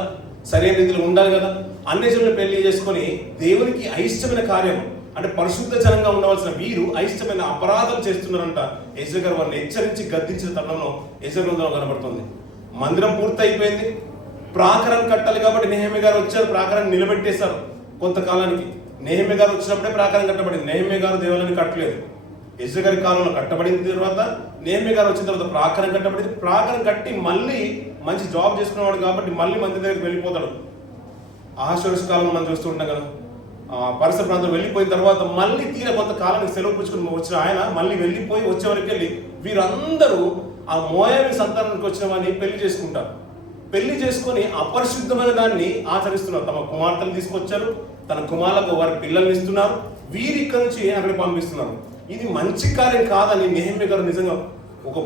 సరైన రీతిలో ఉండాలి కదా, అన్ని జనులు పెళ్లి చేసుకొని దేవునికి అయిష్టమైన కార్యం అంటే పరిశుద్ధ జనంగా ఉండవలసిన వీరు అయిష్టమైన అపరాధాలు చేస్తున్నారంట. ఎజ్రా గారు వారిని హెచ్చరించి గద్దించిన తరుణంలో ఎజ్రా గ్రంథంలో కనబడుతుంది. మందిరం పూర్తి అయిపోయింది, ప్రాకారం కట్టాలి కాబట్టి నెహెమ్యా గారు వచ్చారు, ప్రాకారాన్ని నిలబెట్టేశారు. కొంతకాలానికి నెహెమ్యా గారు వచ్చినప్పుడే ప్రాకారం కట్టబడింది. నెహెమ్యా గారు దేవాలయాన్ని కట్టలేదు. ఎజ్రా గారి కాలంలో కట్టబడిన తర్వాత నెహెమ్యా గారు వచ్చిన తర్వాత ప్రాకారం కట్టబడింది. ప్రాకారం కట్టి మళ్ళీ మంచి జాబ్ చేసుకునేవాడు కాబట్టి మళ్ళీ మంది దగ్గరికి వెళ్ళిపోతాడు. అహష్వేరోషు కాలంలో మనం చూస్తూ ఉంటాం కదా, పరిసర ప్రాంతం వెళ్ళిపోయిన తర్వాత మళ్ళీ తీర కొంతకాలానికి సెలవు పుచ్చుకుని వచ్చిన ఆయన మళ్ళీ వెళ్ళిపోయి వచ్చేవరకు వెళ్ళి వీరందరూ ఆ మోయాబీ సంతానానికి వచ్చిన వారిని పెళ్లి చేసుకుంటారు. పెళ్లి చేసుకొని అపరిశుద్ధమైన దాన్ని ఆచరిస్తున్నారు. తమ కుమార్తెలు తీసుకొచ్చారు, తన కుమారులకు వారి పిల్లల్ని ఇస్తున్నారు, వీరి ఇక్కడి నుంచి అక్కడికి పంపిస్తున్నారు. ఇది మంచి కార్యం కాదని నెహెమ్యా గారు నిజంగా ఒక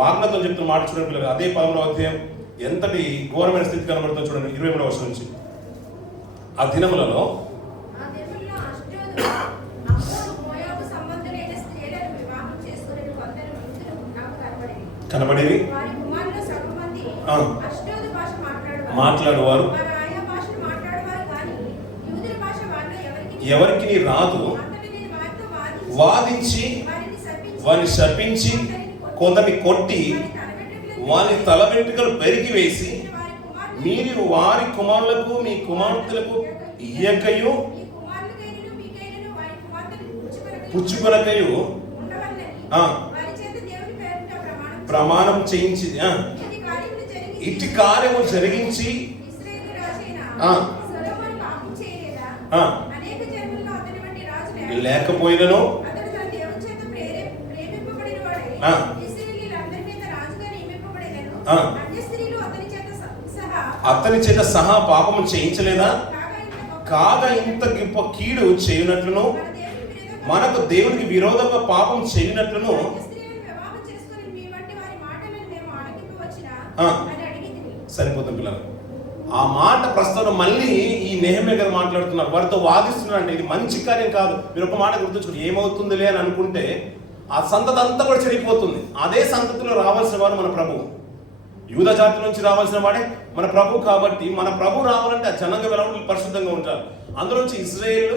వాగ్నతో చెప్తున్న మాట చూడండి పిల్లలు. అదే 11వ అధ్యాయం ఎంతటి ఘోరమైన స్థితి కనబడుతుందో చూడండి 23వ వర్షం నుంచి. ఆ దినములలో కనబడేవి మాట్లాడువారు ఎవరికి రాదు, వాదించి వారిని శపించి కొందరిని కొట్టి వారి తల వెంట్రుకలు పెరిగి వేసి మీరు వారి కుమారులకు మీ కుమార్తెలకు ఇయ్యకయు పుచ్చుకొనకయు ప్రమాణం చేయించి ఇట్టి కార్యము జరిగించి లేకపోయినను అతని చేత సహా పాపము చేయించలేదా? కాగా ఇంత గొప్ప కీడు చేయునట్లును మనకు దేవునికి విరోధంగా పాపం చేయనట్లును సరిపోతుంది పిల్లలు. ఆ మాట ప్రస్తుతం మళ్ళీ ఈ నెహెమ్యా గారు మాట్లాడుతున్నారు, వారితో వాదిస్తున్నారు. అంటే ఇది మంచి కార్యం కాదు. మీరు ఒక మాట గుర్తుంచుకోండి, ఏమవుతుందిలే అని అనుకుంటే ఆ సంతతి అంతా కూడా చెడిపోతుంది. అదే సంతతిలో రావాల్సిన వారు మన ప్రభువు, యూదా జాతి నుంచి రావాల్సిన వాడే మన ప్రభు. కాబట్టి మన ప్రభు రావాలంటే ఆ జనాంగం ఎలా ఉండాలి? పరిశుద్ధంగా ఉంటారు. అందులోంచి ఇజ్రాయేల్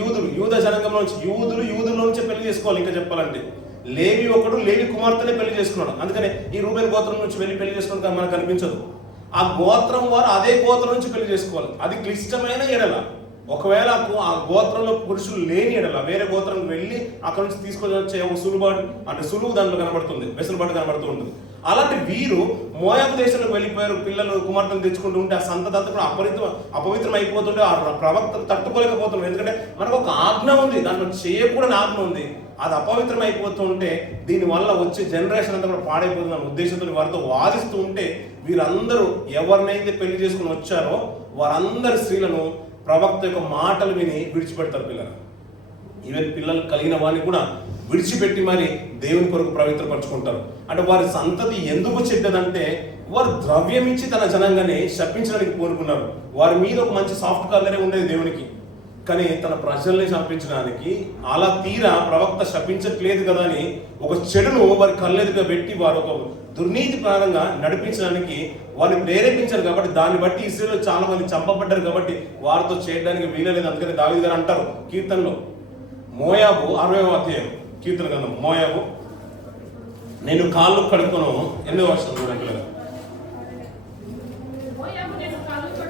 యూదులు, యూద జనాంగంలో నుంచి యూదుల్లో నుంచే పెళ్లి చేసుకోవాలి. ఇంకా చెప్పాలంటే లేవి ఒకడు లేవి కుమార్తెనే పెళ్లి చేసుకున్నాడు. అందుకనే ఈ రూబేన్ గోత్రం నుంచి వెళ్ళి పెళ్లి చేసుకోవడం మనకు కనిపించదు. ఆ గోత్రం వారు అదే గోత్రం నుంచి పెళ్లి చేసుకోవాలి. అది క్లిష్టమైన ఎడల, ఒకవేళ ఆ గోత్రంలో పురుషులు లేని ఎడల వేరే గోత్రం వెళ్ళి అక్కడ నుంచి తీసుకొని వచ్చే ఒక సులుబాటు అంటే సులువు దాంట్లో కనబడుతుంది, వెసులుబాటు కనబడుతూ ఉంటుంది. అలాంటి వీరు మోయాబు దేశంలోకి వెళ్ళిపోయారు. పిల్లలు కుమార్తెలు తెచ్చుకుంటూ ఉంటే ఆ సంతతి కూడా అపవిత్రం అయిపోతుంటే ఆ ప్రవక్త తట్టుకోలేకపోతున్నారు. ఎందుకంటే మనకు ఒక ఆజ్ఞ ఉంది, దాంట్లో చేయకూడని ఆజ్ఞ ఉంది. అది అపవిత్రం అయిపోతూ ఉంటే దీనివల్ల వచ్చే జనరేషన్ అంతా కూడా పాడైపోతుంది అన్న ఉద్దేశంతో వారితో వాదిస్తూ ఉంటే వీరందరూ ఎవరినైతే పెళ్లి చేసుకుని వచ్చారో వారందరి స్త్రీలను ప్రవక్త యొక్క మాటలు విని విడిచిపెడతారు. ఈవెన్ పిల్లలు కలిగిన వారిని కూడా విడిచిపెట్టి మరి దేవుని కొరకు పవిత్రపరచుకుంటారు. అంటే వారి సంతతి ఎందుకు చెడ్డదంటే వారు ద్రవ్యం ఇచ్చి తన జనాంగాన్ని శపించడానికి కోరుకున్నారు. వారి మీద ఒక మంచి సాఫ్ట్ కార్నరే ఉండేది దేవునికి, కానీ తన ప్రజల్ని శపించడానికి అలా తీరా ప్రవక్త శపించట్లేదు కదా అని ఒక చెడును వారి కళ్ళెదుగా పెట్టి వారు ఒక దుర్నీతి ప్రారంగా నడిపించడానికి వారిని ప్రేరేపించారు. కాబట్టి దాన్ని బట్టి ఇశ్రాయేలులో చాలా మంది చంపబడ్డారు. కాబట్టి వారితో చేయడానికి వీలలేదు. అందుకని దావీదు గారు అంటారు కీర్తనలో, మోయాబు 60వ అధ్యాయం కీర్తన గ్రంథం, మోయాబు నేను కాళ్ళు కడుక్కొను. 8వ వచనం చూడండి.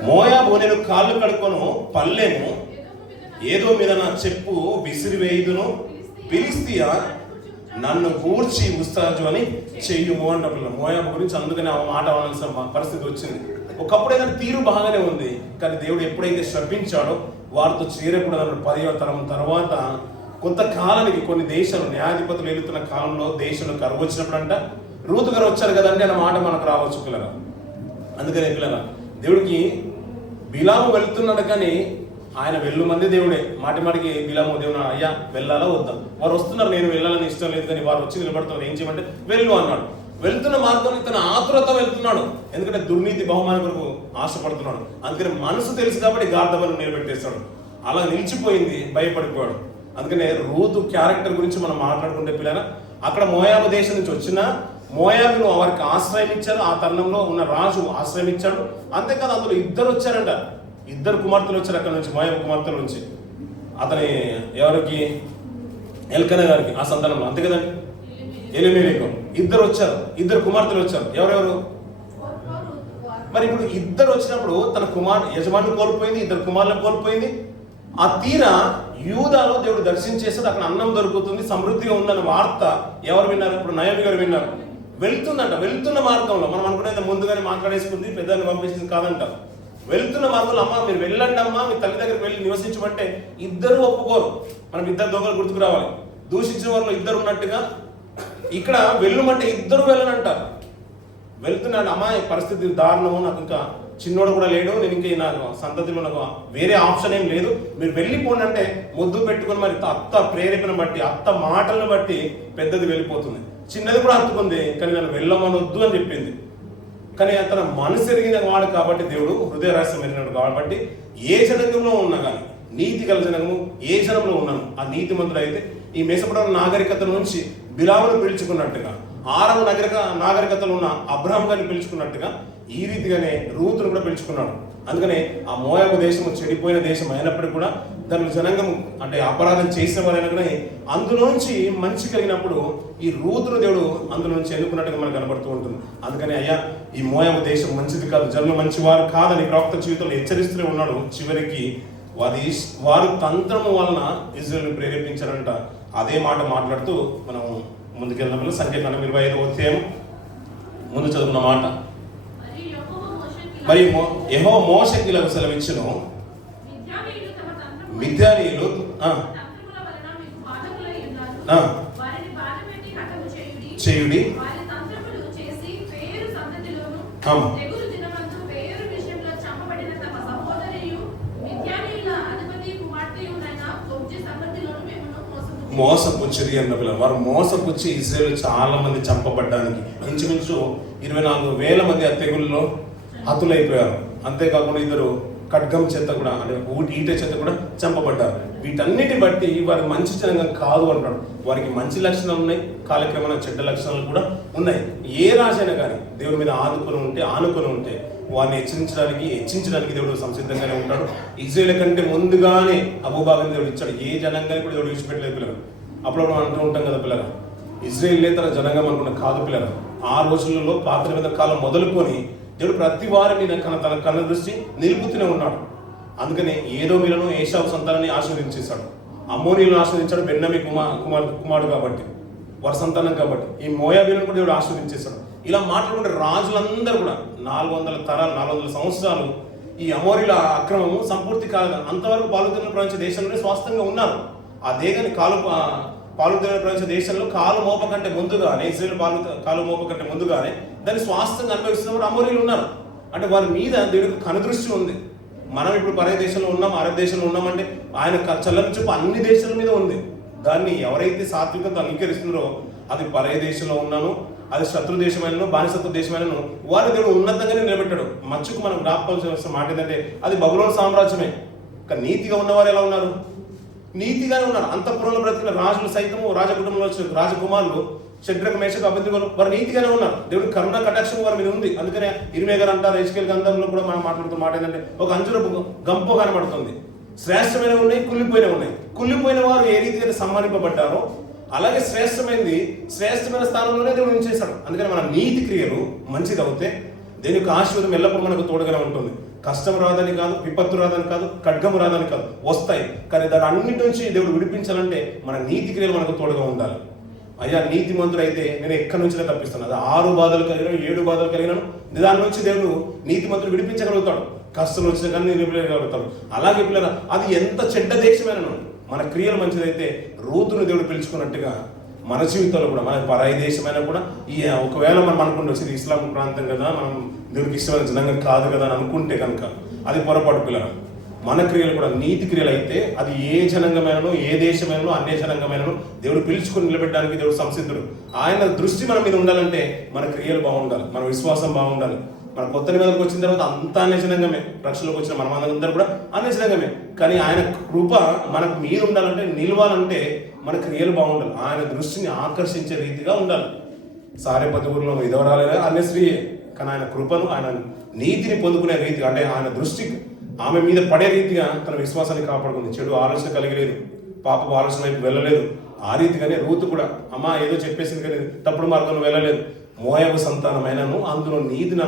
మోయాబు నేను కాళ్ళు కడుక్కొను పల్లెము, ఏదో మీద నా చెప్పు విసిరివేయుదును, ఫిలిష్తీయ నన్ను గూర్చి ఉస్తాజు అని చెయ్యుము అంటారు. మోయాబు గురించి అందుకని ఆ మాట అనాల్సిన పరిస్థితి వచ్చింది. ఒకప్పుడు ఏదైనా తీరు బాగానే ఉంది, కానీ దేవుడు ఎప్పుడైతే శపించాడో వారితో చేరకూడదు 10వ తరం తర్వాత కొంతకాలానికి కొన్ని దేశాలు న్యాయాధిపతులు వెళుతున్న కాలంలో దేశంలో కరువు వచ్చినప్పుడంట రూతు గారు వచ్చారు కదండి అన్న మాట మనకు రావచ్చు పిల్లరా. అందుకనే పిల్లరా, దేవుడికి బిలాము వెళ్తున్నాడు కానీ ఆయన వెళ్ళు మంది దేవుడే. మాటి మాటికి బిలాము దేవుడు అయ్యా వెళ్ళాలా వద్దా, వారు వస్తున్నారు నేను వెళ్ళాలని ఇష్టం లేదు కానీ వారు వచ్చి నిలబడుతున్నారు, ఏం చేయమంటే వెళ్ళు అన్నాడు. వెళ్తున్న మార్గంలో ఇతను ఆతురత వెళ్తున్నాడు, ఎందుకంటే దుర్నీతి బహుమానం కొరకు ఆశపడుతున్నాడు. అందుకని మనసు తెలుసు కాబట్టి గార్ధబను నిలబెట్టేస్తాడు. అలా నిలిచిపోయింది, భయపడిపోయాడు. అందుకనే రూతు క్యారెక్టర్ గురించి మనం మాట్లాడుకుంటే పిల్లరా, అక్కడ మోయాబు దేశం నుంచి వచ్చిన మోయాబును వారికి ఆశ్రయం ఇచ్చారు. ఆ తరుణంలో ఉన్న రాజు ఆశ్రయం ఇచ్చాడు. అంతేకాదు అందులో ఇద్దరు వచ్చారంట, ఇద్దరు కుమార్తెలు వచ్చారు అక్కడ నుంచి, మోయాబు కుమార్తెల నుంచి. అతని ఎవరికి, ఎల్కనా గారికి ఆ సంతానంలో, అంతే కదండి, ఎలిమెలెకు ఇద్దరు వచ్చారు, ఇద్దరు కుమార్తెలు వచ్చారు. ఎవరెవరు మరి? ఇప్పుడు ఇద్దరు వచ్చినప్పుడు తన యజమాని కోల్పోయింది, ఇద్దరు కుమారులను కోల్పోయింది. ఆ తీరా యూదాలో దేవుడు దర్శించేసాడు, అక్కడ అన్నం దొరుకుతుంది, సమృద్ధిగా ఉందన్న వార్త ఎవరు విన్నారు? ఇప్పుడు నయోమి గారు విన్నారు. వెళ్తుందంట, వెళ్తున్న మార్గంలో మనం అనుకునేది ముందుగానే మాట్లాడేసుకుంది, పెద్దగా పంపించింది కాదంట. వెళ్తున్న మార్గంలో అమ్మ మీరు వెళ్ళండి అమ్మా, మీ తల్లి దగ్గరికి వెళ్ళి నివసించమంటే ఇద్దరు ఒప్పుకోరు. మనం ఇద్దరు దొంగలు గుర్తుకు రావాలి. దూషించిన వాళ్ళు ఇద్దరు ఉన్నట్టుగా ఇక్కడ వెళ్ళమంటే ఇద్దరు వెళ్ళనంటారు. వెళ్తున్నాడు, అమ్మాయి పరిస్థితి దారుణము, నాకు ఇంకా చిన్నోడు కూడా లేడు, నేను ఇంకా నాకు సంతతిలో నాకు వేరే ఆప్షన్ ఏం లేదు, మీరు వెళ్ళిపోండి అంటే ముద్దు పెట్టుకుని మరి అత్త ప్రేరేపణ బట్టి, అత్త మాటలను బట్టి పెద్దది వెళ్ళిపోతుంది. చిన్నది కూడా హత్తుకుంది, కానీ నన్ను వెళ్ళమనొద్దు అని చెప్పింది. కానీ అతను మనసు ఎరిగిన వాడు కాబట్టి, దేవుడు హృదయ రహస్యం ఎరిగినాడు కాబట్టి, ఏ జనంలో ఉన్నా కానీ నీతి గల జనము ఏ జనంలో ఉన్నాను ఆ నీతి మంత్రులు అయితే ఈ మెసపొటామియా నాగరికత నుంచి బిలామును పిలుచుకున్నట్టుగా, ఆరవ నాగరికతలో ఉన్న అబ్రహాం గారిని పిలుచుకున్నట్టుగా ఈ రీతిగానే రూతును కూడా పిలుచుకున్నాడు. అందుకనే ఆ మోయాబు దేశము చెడిపోయిన దేశం అయినప్పటికీ కూడా దాని జనాంగం అంటే అపరాధం చేసిన వారైనా కానీ అందులోంచి మంచి కలిగినప్పుడు ఈ రూతును దేవుడు అందులోంచి ఎన్నుకున్నట్టుగా మనకు కనబడుతూ ఉంటుంది. అందుకని అయ్యా ఈ మోయాబు దేశం మంచిది కాదు, జనులు మంచివారు కాదని ప్రవక్త జీవితంలో హెచ్చరిస్తూనే ఉన్నాడు. చివరికి వారు తంత్రము వలన ఇజ్రాయేలును ప్రేరేపించారంట. అదే మాట మాట్లాడుతూ మనం ముందుకెళ్ళినప్పుడు సంఖ్యాకాండం 25వ అధ్యాయం ముందు చదువుకున్న మాట, మరి యెహోవా మోషేకి ఇలా సెలవిచ్చును, మిద్యానీయులు చేయుడి మోసపుచ్చిరి అన్న పిల్లలు. వారు మోసపుచ్చి ఇశ్రాయేలు చాలా మంది చంపబడ్డానికి ఇంచుమించు 24,000 మంది ఆ తెగుల్లో హతులైపోయారు. అంతేకాకుండా ఇద్దరు ఖడ్గం చేత కూడా అంటే ఈట చేత కూడా చంపబడ్డారు. వీటన్నిటి బట్టి వారి మంచి జనంగా కాదు అంటాడు. వారికి మంచి లక్షణాలు ఉన్నాయి, కాలక్రమేణా చెడ్డ లక్షణాలు కూడా ఉన్నాయి. ఏ రాజైనా కానీ దేవుడి మీద ఆనుకొని ఉంటే వారిని హెచ్చించడానికి దేవుడు సంసిద్ధంగానే ఉంటాడు. ఇజ్రాయేల్ కంటే ముందుగానే అబూబాగని దేవుడు ఇచ్చాడు. ఏ జనంగానే కూడా దేవుడు విడిచిపెట్టలేదు పిల్లలు. అప్పుడు మనం అంటూ ఉంటాం కదా పిల్లలు, ఇజ్రాయేలే తన జనంగం అనుకున్న కాదు పిల్లలు. ఆ రోజులలో పాత నిబంధన కాలం మొదలుకొని దేవుడు ప్రతి వారి మీద తన కన్న దృష్టి నిలుపుతూనే ఉన్నాడు. అందుకని ఏదోమీలను ఏశావు సంతానాన్ని ఆశీర్వదించేశాడు, అమ్మోనీలను ఆశీర్వదించాడు, బెన్యామీను కుమారుడు కాబట్టి వారి సంతానం కాబట్టి. ఈ మోయాబీలను కూడా దేవుడు ఆశీర్వదించేశాడు. ఇలా మాట్లాడుకుంటే రాజులందరూ కూడా 400 తరాలు 400 సంవత్సరాలు ఈ అమోరీల అక్రమము సంపూర్తి కాదు. అంతవరకు పాలుతీన ప్రపంచ దేశంలోనే స్వాస్థంగా ఉన్నారు. అదే కానీ పాలుతీన ప్రపంచ దేశంలో కాలు మోప కంటే ముందుగానే, ఇశ్రాయేలు కాలు మోప కంటే ముందుగానే దాన్ని స్వాస్థంగా అనుభవిస్తున్నప్పుడు అమోరీలు ఉన్నారు. అంటే వారి మీద దేవుడికి కనుదృష్టి ఉంది. మనం ఇప్పుడు పరే దేశంలో ఉన్నాం, అరబ్ దేశంలో ఉన్నామంటే ఆయన చల్లని చూపు అన్ని దేశాల మీద ఉంది. దాన్ని ఎవరైతే సాత్వికంతో అంగీకరిస్తున్నారో అది పరే దేశంలో ఉన్నాను, అది శత్రు దేశమైనను బానిసత్వ దేశమైనను వారి దేవుడు ఉన్నతంగానే నిలబెట్టాడు. మచ్చుకు మనం జ్ఞాపకాల్సిన మాట ఏంటంటే అది బబులోను సామ్రాజ్యమే. కానీ నీతిగా ఉన్నవారు ఎలా ఉన్నారు? నీతిగానే ఉన్నారు. అంతఃపురంలో బ్రతికిన రాజులు సైతము, రాజకుటుంబంలో వచ్చిన రాజకుమారులు షడ్రక మేషక అబద్ధికులు వారు నీతిగానే ఉన్నారు. దేవుడి కరుణ కటాక్షం వారి మీద ఉంది. అందుకనే ఇర్మియా గారు అంటారు, హెజ్కేలు గ్రంథంలో కూడా మనం మాట్లాడుతున్న మాట ఏంటంటే ఒక అంజురపు గంప కనబడుతుంది. శ్రేష్టమైనవి ఉన్నాయి, కుళ్ళిపోయినవి ఉన్నాయి. కుళ్ళిపోయిన వారు ఏ రీతిగా సమ్మానింపబడ్డారో అలాగే శ్రేష్టమైన స్థానంలోనే దేవుడు ఉంచేశాడు. అందుకని మన నీతి క్రియలు మంచిది అవుతే దేనికి ఆశీర్వాదం ఎల్లప్పుడూ మనకు తోడుగానే ఉంటుంది. కష్టం రాదని కాదు, విపత్తు రాదని కాదు, ఖడ్గము రాదని కాదు, వస్తాయి. కానీ దాని అన్నిటి నుంచి దేవుడు విడిపించాలంటే మన నీతి క్రియలు మనకు తోడుగా ఉండాలి. అయ్యా నీతిమంతుడు అయితే నేను ఎక్కడి నుంచినే తప్పిస్తాను. అది 6 బాధలు కలిగినాను, 7 బాధలు కలిగినాను, దాని నుంచి దేవుడు నీతిమంతుడు విడిపించగలుగుతాడు. కష్టం వచ్చిన కానీ నిలబడగలుగుతాడు. అలాగే పిల్లరా, అది ఎంత చెడ్డ దేశమైనను మన క్రియలు మంచిదైతే రూతును దేవుడు పిలుచుకున్నట్టుగా మన జీవితంలో కూడా, మన పరాయి దేశమైనా కూడా ఒకవేళ మనం అనుకుంటే ఇస్లాం ప్రాంతం కదా, మనం దేవుడికి ఇష్టమైన జనంగా కాదు కదా అని అనుకుంటే కనుక అది పొరపాటు పిల్లరా. మన క్రియలు కూడా నీతి క్రియలు అయితే అది ఏ జనాంగమైనను, ఏ దేశమైనను, అన్య జనాంగమైనను దేవుడు పిలుచుకొని నిలబెట్టడానికి దేవుడు సంసిద్ధుడు. ఆయన దృష్టి మన మీద ఉండాలంటే మన క్రియలు బాగుండాలి, మన విశ్వాసం బాగుండాలి. మన కొత్త నిబంధనకు వచ్చిన తర్వాత అంతా అన్య జనాంగమే, రక్షణలోకి వచ్చిన మనమందరం కూడా అన్య జనాంగమే. కానీ ఆయన కృప మనకు మీద ఉండాలంటే, నిలవాలంటే మన క్రియలు బాగుండాలి, ఆయన దృష్టిని ఆకర్షించే రీతిగా ఉండాలి. సారేపతి ఊరిలో విధవరాలైనా అన్య స్త్రీయే, కానీ ఆయన కృపను, ఆయన నీతిని పొందుకునే రీతిగా, అంటే ఆయన దృష్టి ఆమె మీద పడే రీతిగా తన విశ్వాసాన్ని కాపాడుకుంది. చెడు ఆలోచన కలిగలేదు, పాపపు ఆలోచన వైపు వెళ్ళలేదు. ఆ రీతిగానే రూతు కూడా అమ్మా ఏదో చెప్పేసింది కానీ తప్పుడు మార్గంలో వెళ్ళలేదు. మోయాబు సంతానమైనను అందులో నీతిని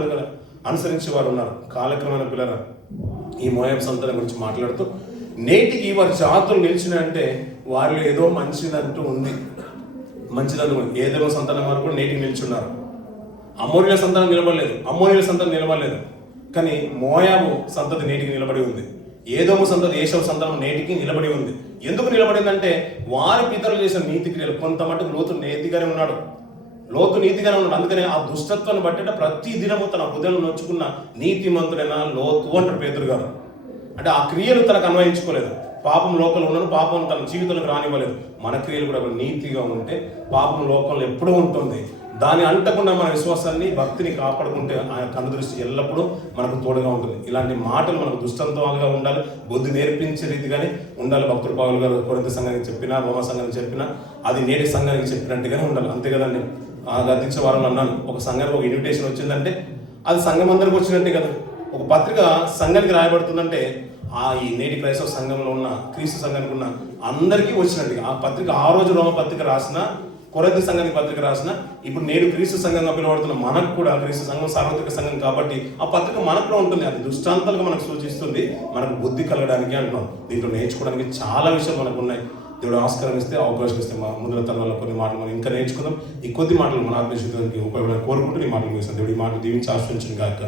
అనుసరించే వారు ఉన్నారు. కాలక్రమైన పిల్లల ఈ మోయాబు సంతానం గురించి మాట్లాడుతూ నేటికి వారి జాతులు నిలిచినాయంటే వారిలో ఏదో మంచిదంటూ ఉంది. మంచిదంటూ ఏదో సంతానం వారు కూడా నేటికి నిల్చున్నారు. అమోరీల సంతానం నిలబడలేదు, అమోరీల సంతానం నిలబడలేదు, కానీ మోయాబు సంతతి నేటికి నిలబడి ఉంది. ఏదోము సంతతి, ఏషవు సంతానం నేటికి నిలబడి ఉంది. ఎందుకు నిలబడిందంటే వారి పితరులు చేసిన నీతి క్రియలు. కొంత మటుకు లోతు నీతిగానే ఉన్నాడు, అందుకనే ఆ దుష్టత్వాన్ని బట్టి ప్రతి దినము తన హృదయం నొచ్చుకున్న నీతిమంతుడైన లోతు అంటారు పేతురు గారు. అంటే ఆ క్రియలు తనకు అన్వయించుకోలేదు. పాపం లోకంలో ఉన్నాను, పాపం తన జీవితంలోకి రానివ్వలేదు. మన క్రియలు కూడా నీతిగా ఉంటే పాపం లోకంలో ఎప్పుడూ ఉంటుంది. దాన్ని అంటకుండా మన విశ్వాసాన్ని, భక్తిని కాపాడుకుంటే ఆయన కనుదృష్టి ఎల్లప్పుడూ మనకు తోడుగా ఉంటుంది. ఇలాంటి మాటలు మనకు దుష్టంతవాలుగా ఉండాలి, బుద్ధి నేర్పించే రీతిగానే ఉండాలి. భక్తుడు పౌలు గారు కొరింథీ సంఘానికి చెప్పినా, రోమా సంఘానికి చెప్పినా అది నేటి సంఘానికి చెప్పినట్టుగానే ఉండాలి. అంతే కదండి. ఆ గతించ వారంలో అన్నాను, ఒక సంఘానికి ఒక ఇన్విటేషన్ వచ్చిందంటే అది సంఘం అందరికి వచ్చినట్టే కదా. ఒక పత్రిక సంఘానికి రాయబడుతుందంటే ఈ నేటి క్రైస్తవ సంఘంలో ఉన్న, క్రీస్తు సంఘానికి ఉన్న అందరికీ వచ్చినట్టుగా ఆ పత్రిక. ఆ రోజు రోమ పత్రిక రాసిన, కొరింథీ సంఘానికి పత్రిక రాసిన, ఇప్పుడు నేడు క్రీస్తు సంఘంగా పిలువబడుతున్న మనకు కూడా, క్రీస్తు సంఘం సార్వత్రిక సంఘం కాబట్టి ఆ పత్రిక మనకు ఉంటుంది. అది దృష్టాంతాలుగా మనకు సూచిస్తుంది, మనకు బుద్ధి కలగడానికి అంటున్నాం. దీంట్లో నేర్చుకోవడానికి చాలా విషయాలు మనకు ఉన్నాయి. దేవుడు ఆస్కారం ఇస్తే, అవకాశం ఇస్తే మా ముందుల తరంలో కొన్ని మాటలు మనం ఇంకా నేర్చుకుందాం. ఈ కొద్ది మాటలు మన ఆత్మీయతకి ఉపయోగపడాలని కోరుకుంటూ ఈ మాటలు ముగిస్తాం. దేవుడి మాటలు దీవించి ఆశ్రయించిన కాక.